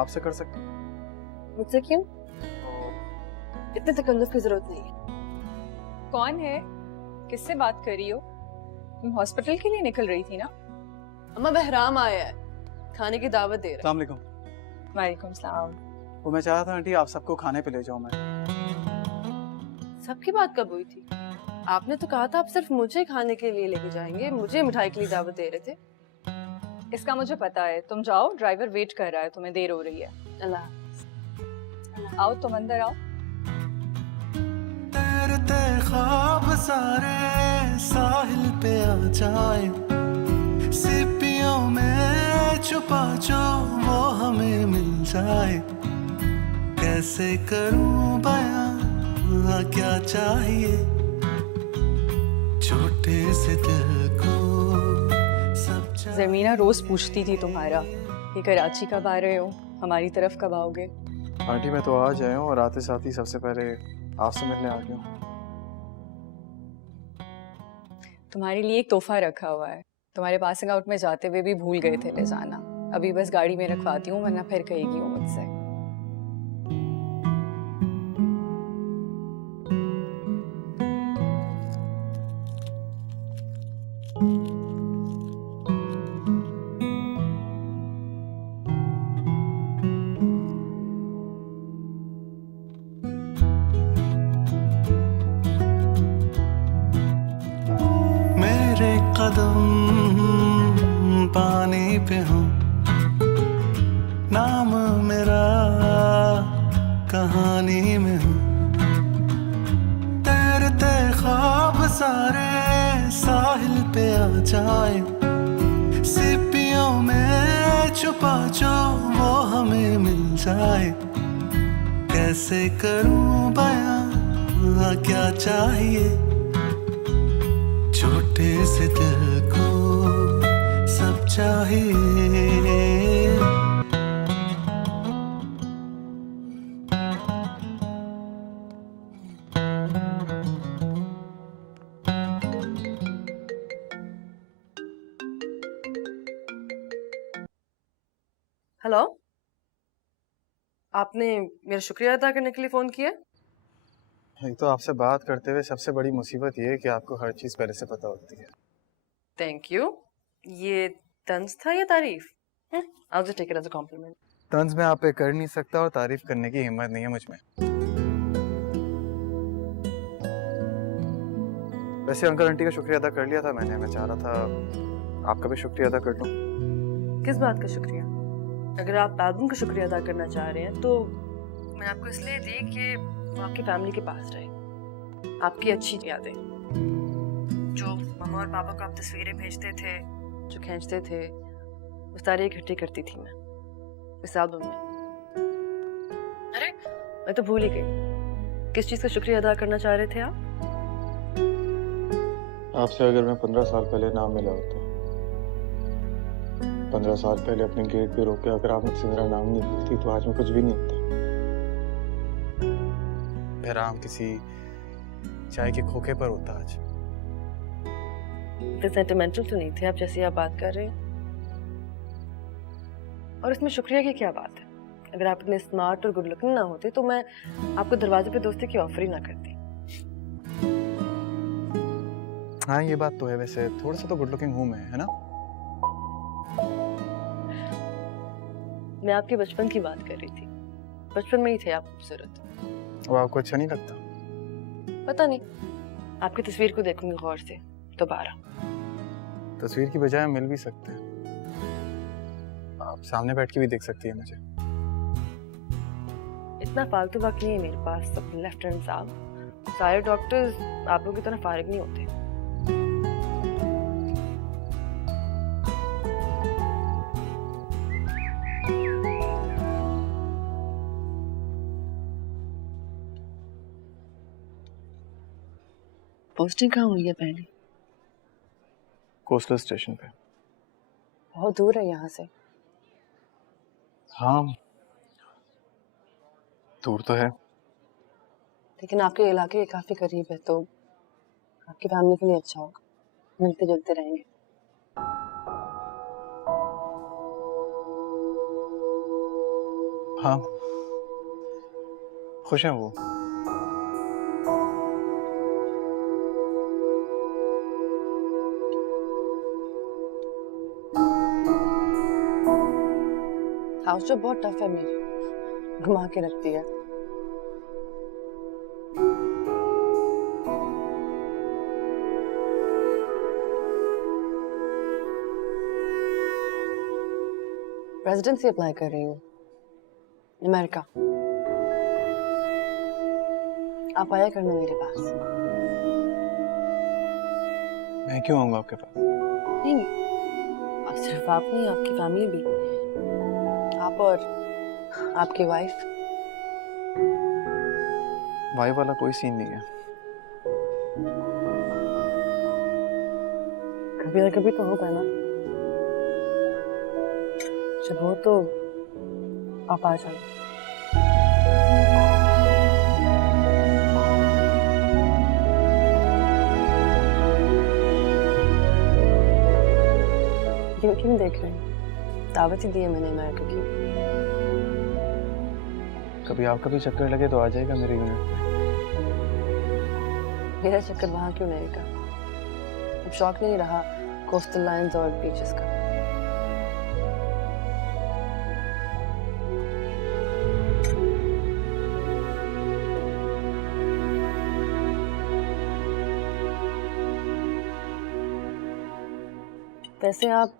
आपसे कर सकते? मुझसे क्यों? इतने तकल्लुफ की जरूरत नहीं है। कौन है? किससे बात कर रही हो? तुम हॉस्पिटल के लिए निकल रही थी ना? अम्मा बहराम आया है, खाने की दावत दे रहा है। अस्सलाम वालेकुम। वालेकुम सलाम। वो मैं चाह रहा था आंटी आप सबको खाने पे ले जाऊं मैं। सबकी बात कब हुई थी? आपने तो कहा था आप सिर्फ मुझे खाने के लिए लेके जाएंगे, मुझे मिठाई के लिए दावत दे रहे थे। इसका मुझे पता है, तुम जाओ, ड्राइवर वेट कर रहा है, तुम्हें देर हो रही है। अल्लाह। आओ तुम अंदर आओ। तैरते ख्वाब सारे साहिल पे आ जाए, सीपियों में छुपा जो वो हमें मिल जाए, कैसे करूं बयां क्या चाहिए छोटे से दिल को सब ज़मीना रोज पूछती थी तुम्हारा कि कराची कब आ रहे हो, हमारी तरफ कब आओगे। आंटी मैं तो आज आया हूँ और आते साथ ही सबसे पहले आपसे मिलने आ गया हूँ। तुम्हारे लिए एक तोहफा रखा हुआ है, तुम्हारे पासिंग आउट में जाते हुए भी भूल गए थे ले जाना। अभी बस गाड़ी में रखवाती हूँ, वरना फिर कहेगी वो मुझसे। मेरे कदम पानी पे हो, नाम मेरा कहानी में हो, तैरते ख्वाब सारे साहिल पे आ जाए, सीपियों में छुपा जो वो हमें मिल जाए, कैसे करूं बयां क्या चाहिए छोटे से दिल को सब चाहिए। हेलो, आपने मेरा शुक्रिया अदा करने के लिए फोन किया? एक तो आपसे बात करते हुए सबसे बड़ी मुसीबत ये है कि आपको हर चीज पहले से पता होती है। Thank you. ये तंज था या तारीफ? I'll just take it as a compliment. तंज मैं आप पे कर नहीं सकता और तारीफ करने की हिम्मत नहीं है मुझ में। वैसे अंकल आंटी का शुक्रिया अदा कर लिया था मैंने, मैं चाह रहा था आपका भी शुक्रिया अदा कर लूं। किस बात का शुक्रिया? अगर आप एल्बम का शुक्रिया अदा करना चाह रहे हैं तो मैंने आपको इसलिए दी कि वो आपकी फैमिली के पास रहे, आपकी अच्छी यादें, जो मम्मा और पापा को आप तस्वीरें भेजते थे, जो खींचते थे, वो सारी इकट्ठी करती थी मैं इस एल्बम में। अरे मैं तो भूल ही गई, किस चीज़ का शुक्रिया अदा करना चाह रहे थे आप? आपसे अगर मैं 15 साल पहले ना मिला होता, 15 साल पहले अपने गेट पे रोके अगर आप मुझसे मेरा नाम नहीं पूछती तो आज मैं कुछ भी नहीं होता। बहराम किसी चाय के खोखे पर होता आज। इतने सेंटिमेंटल तो नहीं थे आप जैसे आप बात कर रहे हैं। और इसमें शुक्रिया की क्या बात है? अगर आप इतने स्मार्ट और गुड लुकिंग ना होते तो मैं आपको दरवाजे पे दोस्ती की ऑफर ही ना करती। हाँ ये बात तो है, वैसे थोड़ा सा तो गुड लुकिंग हूँ मैं, है ना? मैं आपके बचपन की बात कर रही थी, बचपन में ही थे आप खूबसूरत। वो आपको अच्छा नहीं लगता? पता नहीं, आपकी तस्वीर को देखूंगी गौर से दोबारा। तस्वीर की बजाय हम मिल भी सकते हैं, आप सामने बैठ के भी देख सकती है मुझे। इतना फालतू वक्त नहीं है मेरे पास सब लेफ्टिनेंट साहब, सारे डॉक्टर्स आप लोगों की तरह फारिग नहीं होते। पोस्टिंग कहाँ हुई है पहले? कोस्टल स्टेशन पे। बहुत दूर है यहाँ से। हाँ दूर तो है, लेकिन आपके इलाके के काफी करीब है, तो आपकी फैमिली के लिए अच्छा होगा, मिलते जुलते रहेंगे। हाँ खुश हैं वो। क्लास जो बहुत टफ है मेरी, घुमा के रखती है। रेजिडेंसी अप्लाई कर रही हूँ अमेरिका। आप आया करना मेरे पास। मैं क्यों आऊंगा आपके पास? नहीं, अब सिर्फ आप नहीं, आपकी फैमिली भी, आप और आपकी वाइफ। वाइफ वाला कोई सीन नहीं है। कभी ना कभी तो होगा ना, जब हो तो आप आ जाना। क्यों देख रहे हैं? दावत ही दी है मैंने अमेरिका की। कभी आपका भी चक्कर लगे तो आ जाएगा मेरे यूनिट में। मेरा चक्कर वहां क्यों रहेगा? अब शौक नहीं रहा कोस्टल लाइन्स और बीचेस का। वैसे आप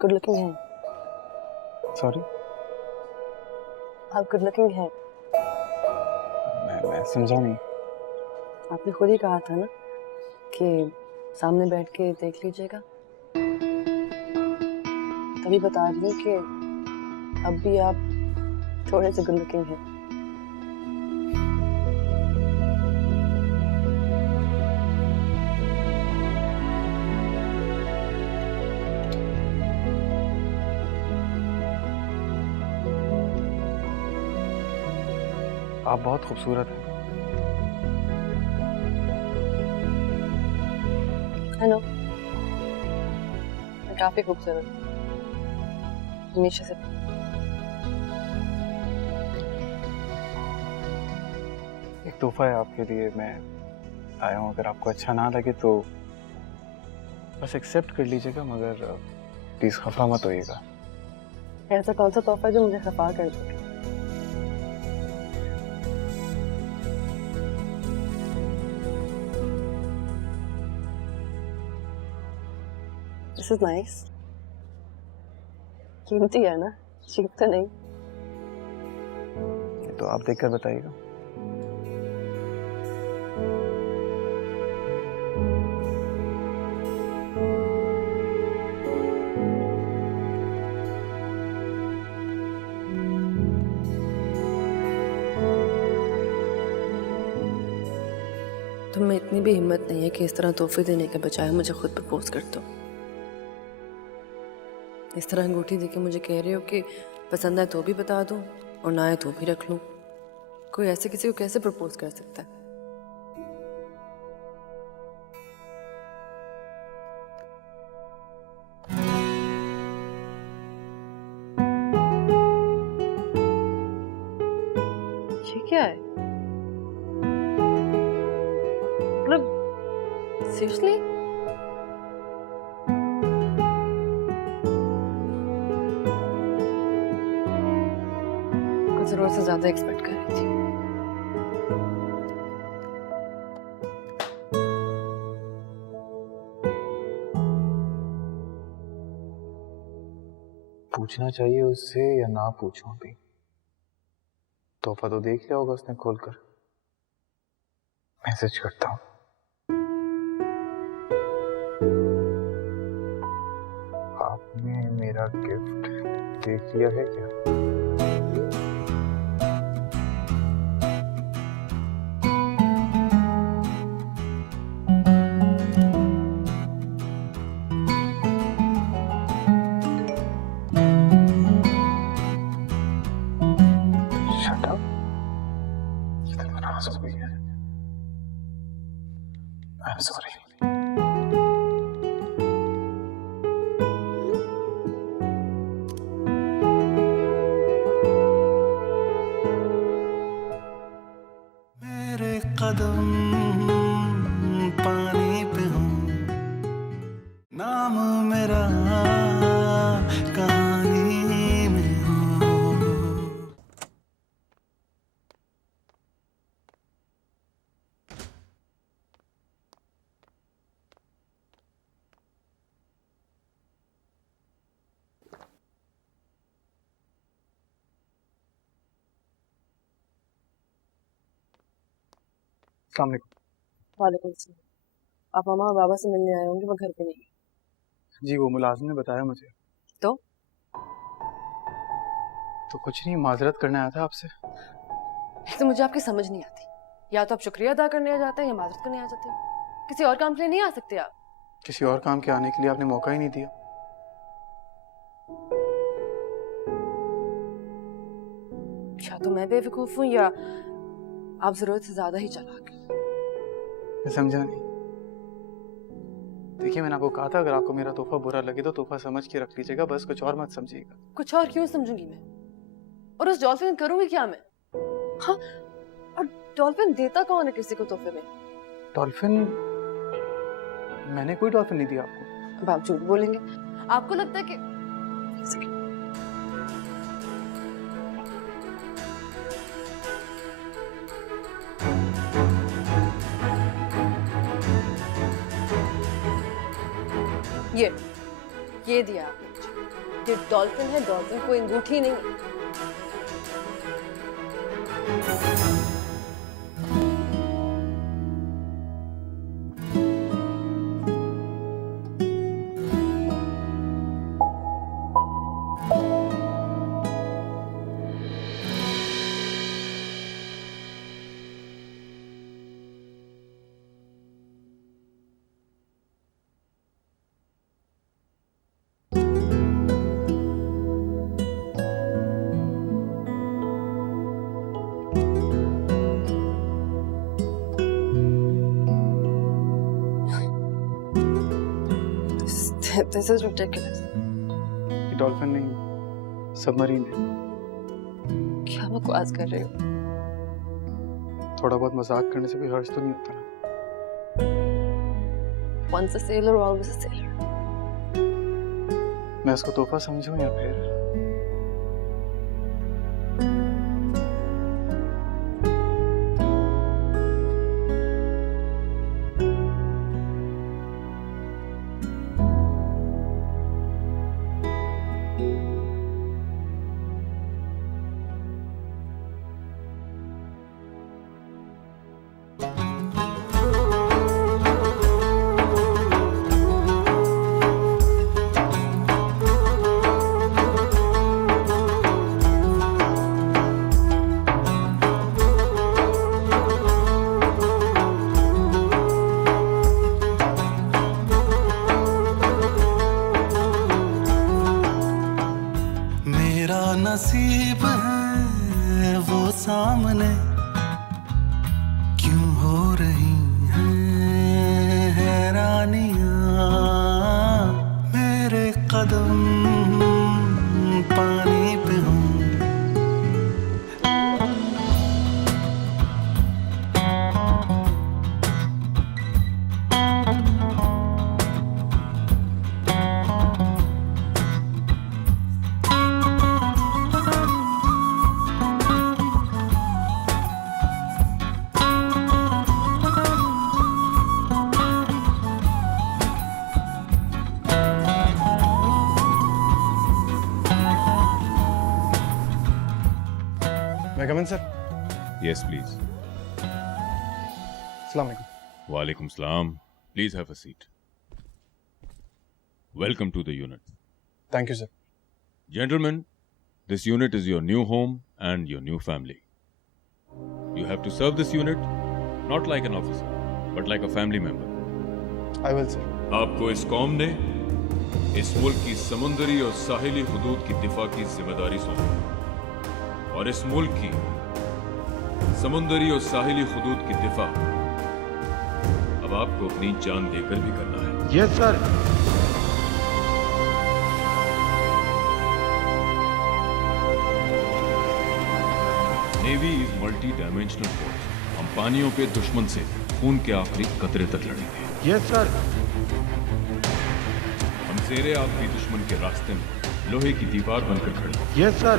गुड लुकिंग हैं। सॉरी? आप गुड लुकिंग हैं। मैं समझा नहीं। आपने खुद ही कहा था ना कि सामने बैठ के देख लीजिएगा, तभी बता रही हूँ कि अब भी आप थोड़े से गुड लुकिंग हैं। आप बहुत खूबसूरत हैं। हेलो, मैं काफी खूबसूरत हूँ हमेशा से। एक तोहफा है आपके लिए, मैं आया हूँ। अगर आपको अच्छा ना लगे तो बस एक्सेप्ट कर लीजिएगा, मगर प्लीज खफा मत होइएगा। ऐसा कौन सा तोहफा जो मुझे खफा कर दे? This is nice. कीमती है ना, चीप तो नहीं। तो आप देखकर बताइएगा। तुम में इतनी भी हिम्मत नहीं है कि इस तरह तोहफे देने के बजाय मुझे खुद प्रपोज कर दो। इस तरह अंगूठी देके मुझे कह रहे हो कि पसंद आए तो भी बता दो और ना आए तो भी रख लूं। कोई ऐसे किसी को कैसे प्रपोज कर सकता है? ये क्या है? मतलब सीरियसली? जरूर से ज्यादा एक्सपेक्ट कर रही थी। पूछना चाहिए उससे या ना पूछूं? अभी तोहफा तो देख लिया होगा उसने खोलकर। मैसेज करता हूँ। आपने मेरा गिफ्ट देख लिया है क्या? I'm sorry. मेरे कदम पानी पे हूँ, नाम मेरा कहानी में हो। अस्सलाम वालेकुम। वालेकुम सलाम। आप मामा और बाबा से मिलने आए होंगे, वो घर पे नहीं। जी वो मुलाजिम ने बताया मुझे। तो कुछ नहीं, माजरत करने आया था आपसे। एक तो मुझे आपकी समझ नहीं आती, या तो आप शुक्रिया अदा करने आ जाते हैं या माजरत करने आ जाते हैं। किसी और काम के लिए नहीं आ सकते आप? किसी और काम के आने के लिए आपने मौका ही नहीं दिया। या तो मैं बेवकूफ हूँ या आप जरूरत से ज्यादा ही चालाक हैं। मैं समझा नहीं। देखिए मैंने आपको कहा था अगर आपको मेरा तोहफा बुरा लगे तो तोहफा समझ के रख लीजिएगा, बस कुछ और मत समझिएगा। कुछ और क्यों समझूंगी मैं? और उस डॉल्फिन करूंगी क्या मैं? हाँ, और डॉल्फिन देता कौन है किसी को तोहफे में? डॉल्फिन? मैंने कोई डॉल्फिन नहीं दिया आपको। अब आप झूठ बोलेंगे। आपको लगता है कि ये दिया आपने मुझे। ये डॉल्फिन है, डॉल्फिन कोई अंगूठी नहीं है। This is ridiculous. ये डॉल्फिन नहीं, सबमरीन है। क्या बकवास कर रहे हो? थोड़ा बहुत मजाक करने से कोई हर्ज तो नहीं होता ना। Once a sailor, always a sailor. मैं इसको तोहफा समझूं या फिर? नसीब है वो सामने क्यों हो रही हैं हैरानियां, मेरे कदम पानी पे हों। May I come in, sir? Yes, please. Assalamu alaikum. Walaikum salam. Please have a seat. Welcome to the unit. Thank you, sir. Gentlemen, this unit is your new home and your new family. You have to serve this unit not like an officer, but like a family member. I will, sir. आपको इस कौम ने इस मुल्क की समुंदरी और साहिली हुदूद की दिफा की जिम्मेदारी सौंपी, और इस मुल्क की समुंदरी और साहिली हुदूद की दिफा अब आपको अपनी जान देकर भी करना है। Yes, sir. Navy is multi dimensional force. हम पानियों पे दुश्मन से खून के आखिरी कतरे तक लड़ेंगे। Yes, sir. हम जेरे आखिरी दुश्मन के रास्ते में लोहे की दीवार बनकर खड़े हैं। Yes, sir.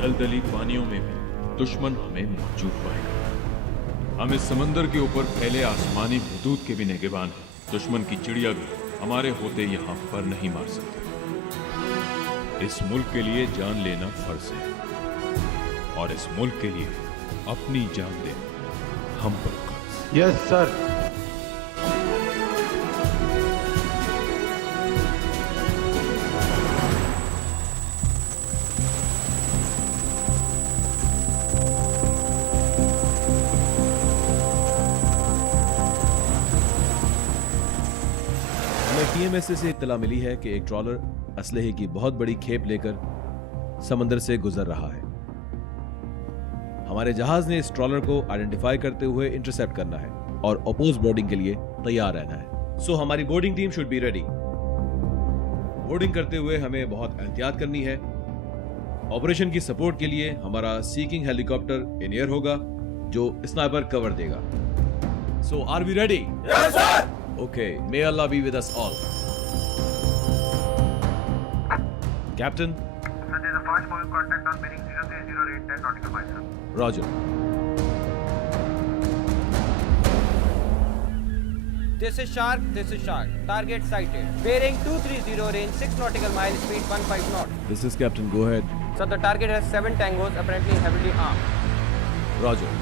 दलदली पानियों में भी दुश्मन हमें मौजूद पाएगा। हम इस समंदर के ऊपर फैले आसमानी हुदूद के भी निगहबान हैं। दुश्मन की चिड़िया भी हमारे होते यहाँ पर नहीं मार सकते। इस मुल्क के लिए जान लेना फर्ज है और इस मुल्क के लिए अपनी जान देना हम पर कर्ज। Yes sir. टीएमएसए से इत्तला मिली है कि एक ट्रॉलर असलहे की बहुत बड़ी खेप लेकर समंदर से गुजर रहा है। हमारे जहाज ने इस ट्रॉलर को आइडेंटिफाई करते हुए इंटरसेप्ट करना है और अपोज बोर्डिंग के लिए तैयार रहना है। सो हमारी boarding team should be ready. Boarding करते हुए हमें बहुत एहतियात करनी है। ऑपरेशन की सपोर्ट के लिए हमारा सीकिंग हेलीकॉप्टर इन एयर होगा जो स्नाइपर कवर देगा। So are we ready? Yes sir. Okay, may Allah be with us all. Captain? Sir, there is a fast moving contact on bearing 03080 nautical miles, sir. Roger. This is Shark, this is Shark. Target sighted. Bearing 230, range 6 nautical miles, speed 15 knots. This is Captain, go ahead. Sir, the target has 7 tangos, apparently heavily armed. Roger.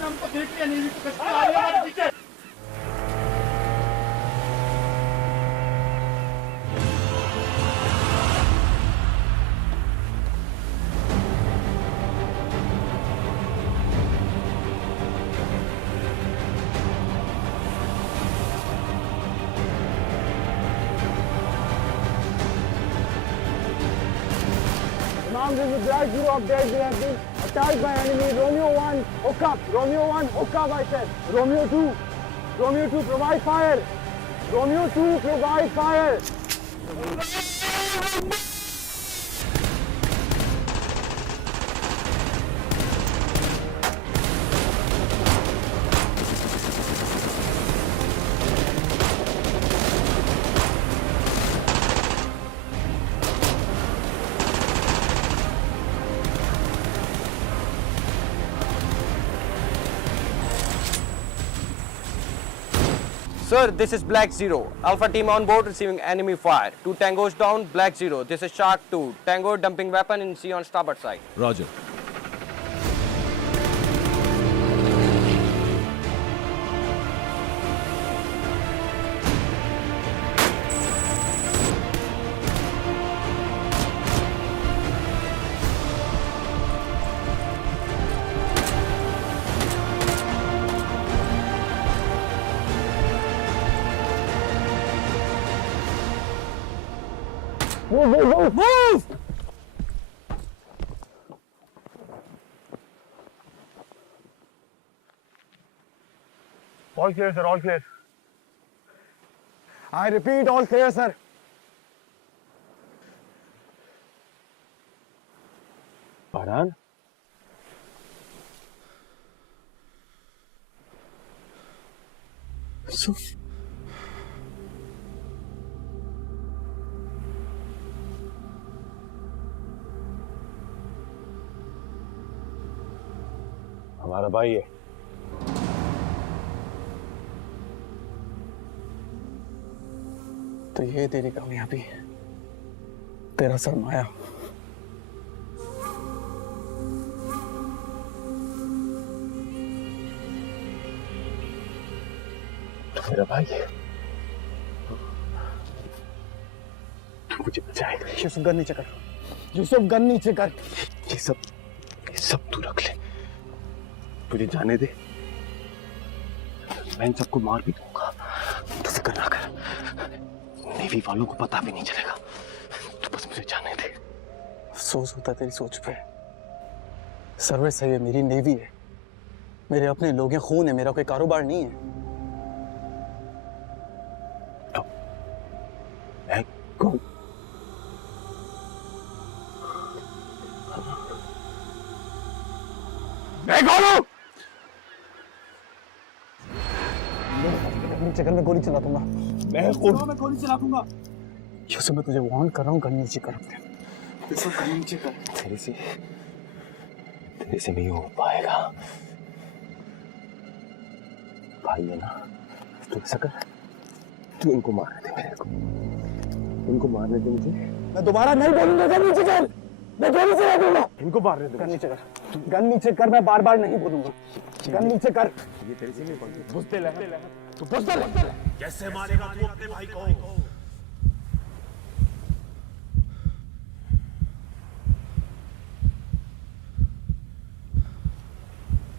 हमको देख लिया नहीं तो कश्ती आ रही है हमारे पीछे। Ma'am, this is a Black Zero update. We have been attacked by enemy. Romeo 1, hook up. Romeo 1, hook up, I said. Romeo 2. Romeo 2, provide fire. Romeo 2, provide fire. Sir, this is Black Zero. Alpha team on board receiving enemy fire. 2 tangos down, Black Zero. This is Shark 2. Tango dumping weapon in sea on starboard side. Roger. Move, move, move! Move! All clear, sir, all clear. I repeat, all clear, sir. Farhan? हमारा भाई है। तो ये तेरी कामयाबी, तेरा सरमाया। मेरा भाई है। मुझे बचाएगा। यूसुफ गन नीचे कर। यूसुफ गन नीचे कर। ये सब तू रख ले। मुझे जाने दे। मैं इन सबको मार भी दूंगा। तो फिक्र ना कर। नेवी वालों को पता भी नहीं चलेगा। तू बस मुझे जाने दे। अफसोस होता तेरी सोच पे। सर्विस है ये, मेरी नेवी है, मेरे अपने लोग हैं, खून है, मेरा कोई कारोबार नहीं है। मैं कौन हूँ? नीचे कर, मैं गोली चला दूंगा। मैं गोली चला दूंगा। यूसुफ, मैं तुझे वार्न कर रहा हूँ, गन नीचे कर। गन नीचे कर। तेरे से नहीं हो पाएगा। भाई है ना, तू ऐसा कर, तू इनको मारने दे मेरे को, इनको मारने दे मुझे। मैं दोबारा नहीं बोलूंगा, गन नीचे कर। मैं गोली चला दूंगा। इनको मारने दे। गन नीचे कर, गन नीचे कर, मैं बार बार नहीं बोलूंगा। गन नीचे कर। ये तेरे से नहीं बनती। बुझते ले, तू बुझते ले। कैसे मारेगा तू अपने भाई को?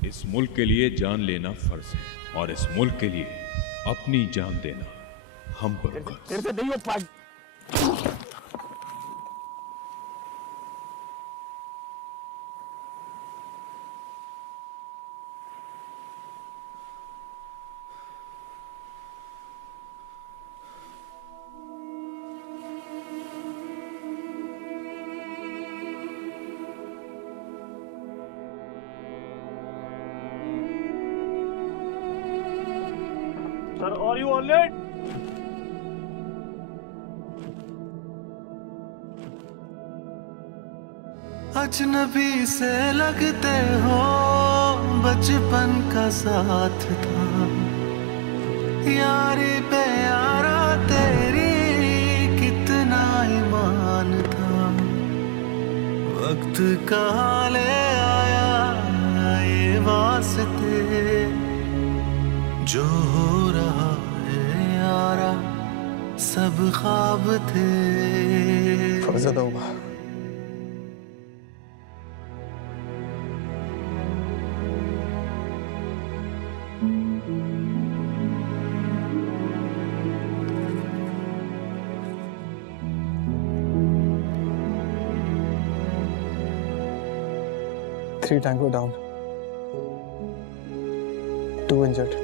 इस मुल्क के लिए जान लेना फर्ज है और इस मुल्क के लिए अपनी जान देना हम पर फर्ज। तेरे से नहीं हो पाएगा। Sir, are you all right? अजनबी से लगते हो, बचपन का साथ था, यारी पे यारा तेरी कितना ईमान था। वक्त का ले आया ये वास्ते, जो हो रहा है यारा सब ख्वाब थे। फर्जद होगा। Three Tango down, 2 injured.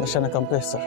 Mission accomplished, sir.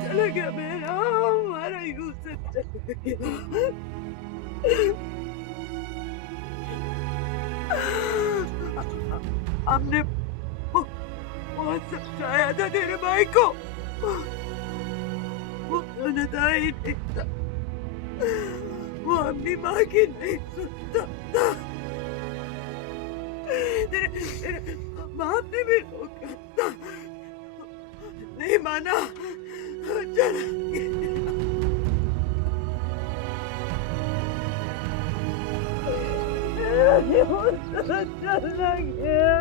चला गया मेरा हमारा यूसुफ चला गया। हमने बहुत समझाया था तेरे भाई को, वो सुनता ही नहीं था, वो अपनी माँ की नहीं सुनता था। तेरे बाप ने भी रोका था, नहीं माना, चला गया। चला गया।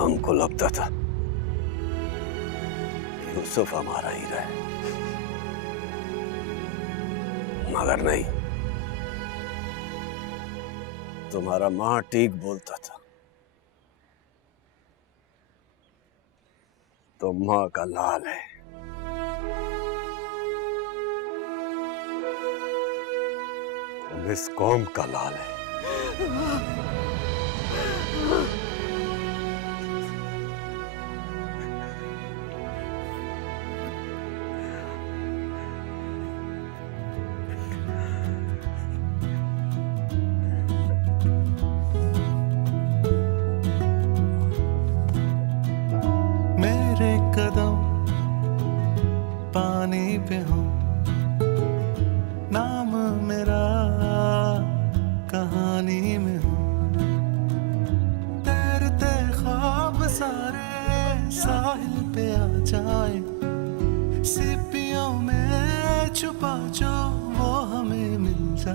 हमको लगता था यूसुफ हमारा ही रहे, मगर नहीं। तुम्हारा माँ ठीक बोलता था, तो माँ का लाल है। तुम इस कौम का लाल है।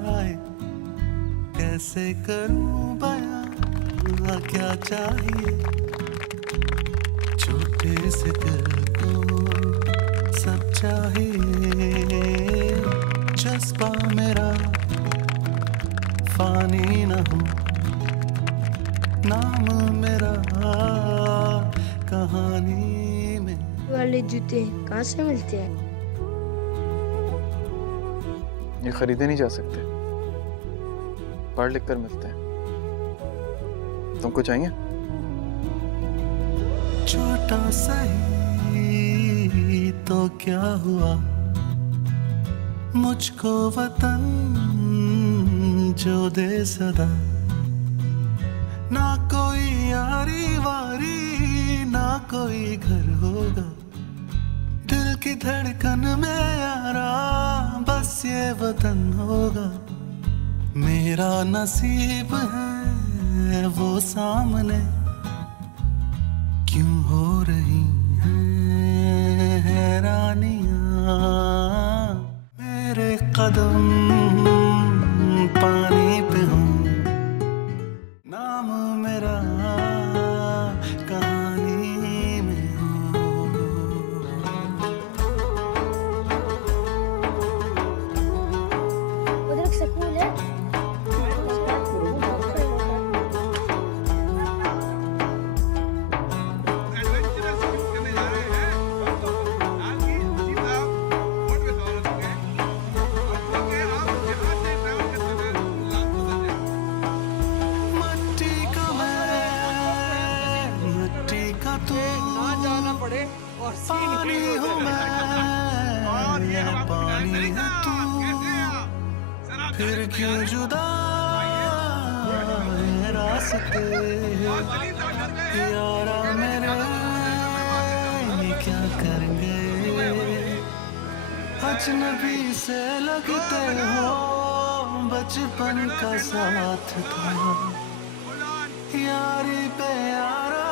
आए, कैसे करूं बयां क्या चाहिए, छोटे से दिल को सब चाहिए, जज्बा मेरा फानी न हो, नाम मेरा कहानी में। वाले जूते कहाँ से मिलते हैं? ये खरीदे नहीं जा सकते, पढ़ लिख कर मिलते हैं। तुमको चाहिए? छोटा सही तो क्या हुआ, मुझको वतन जो दे सदा, ना कोई यारी वारी ना कोई घर होगा, दिल की धड़कन में यारा बस ये वतन होगा, मेरा नसीब है वो सामने, क्यों हो रही हैं हैरानियां, मेरे कदम पानी पे हो, नाम मेरा कहानी में हो। उधर एक स्कूल है। पानी हूँ मैं, पानी है तू, फिर क्यों जुदा है रास्ते, यारा मेरे ये क्या करेंगे, अजनबी से लगते हो, बचपन का साथ था, यारी पे यारा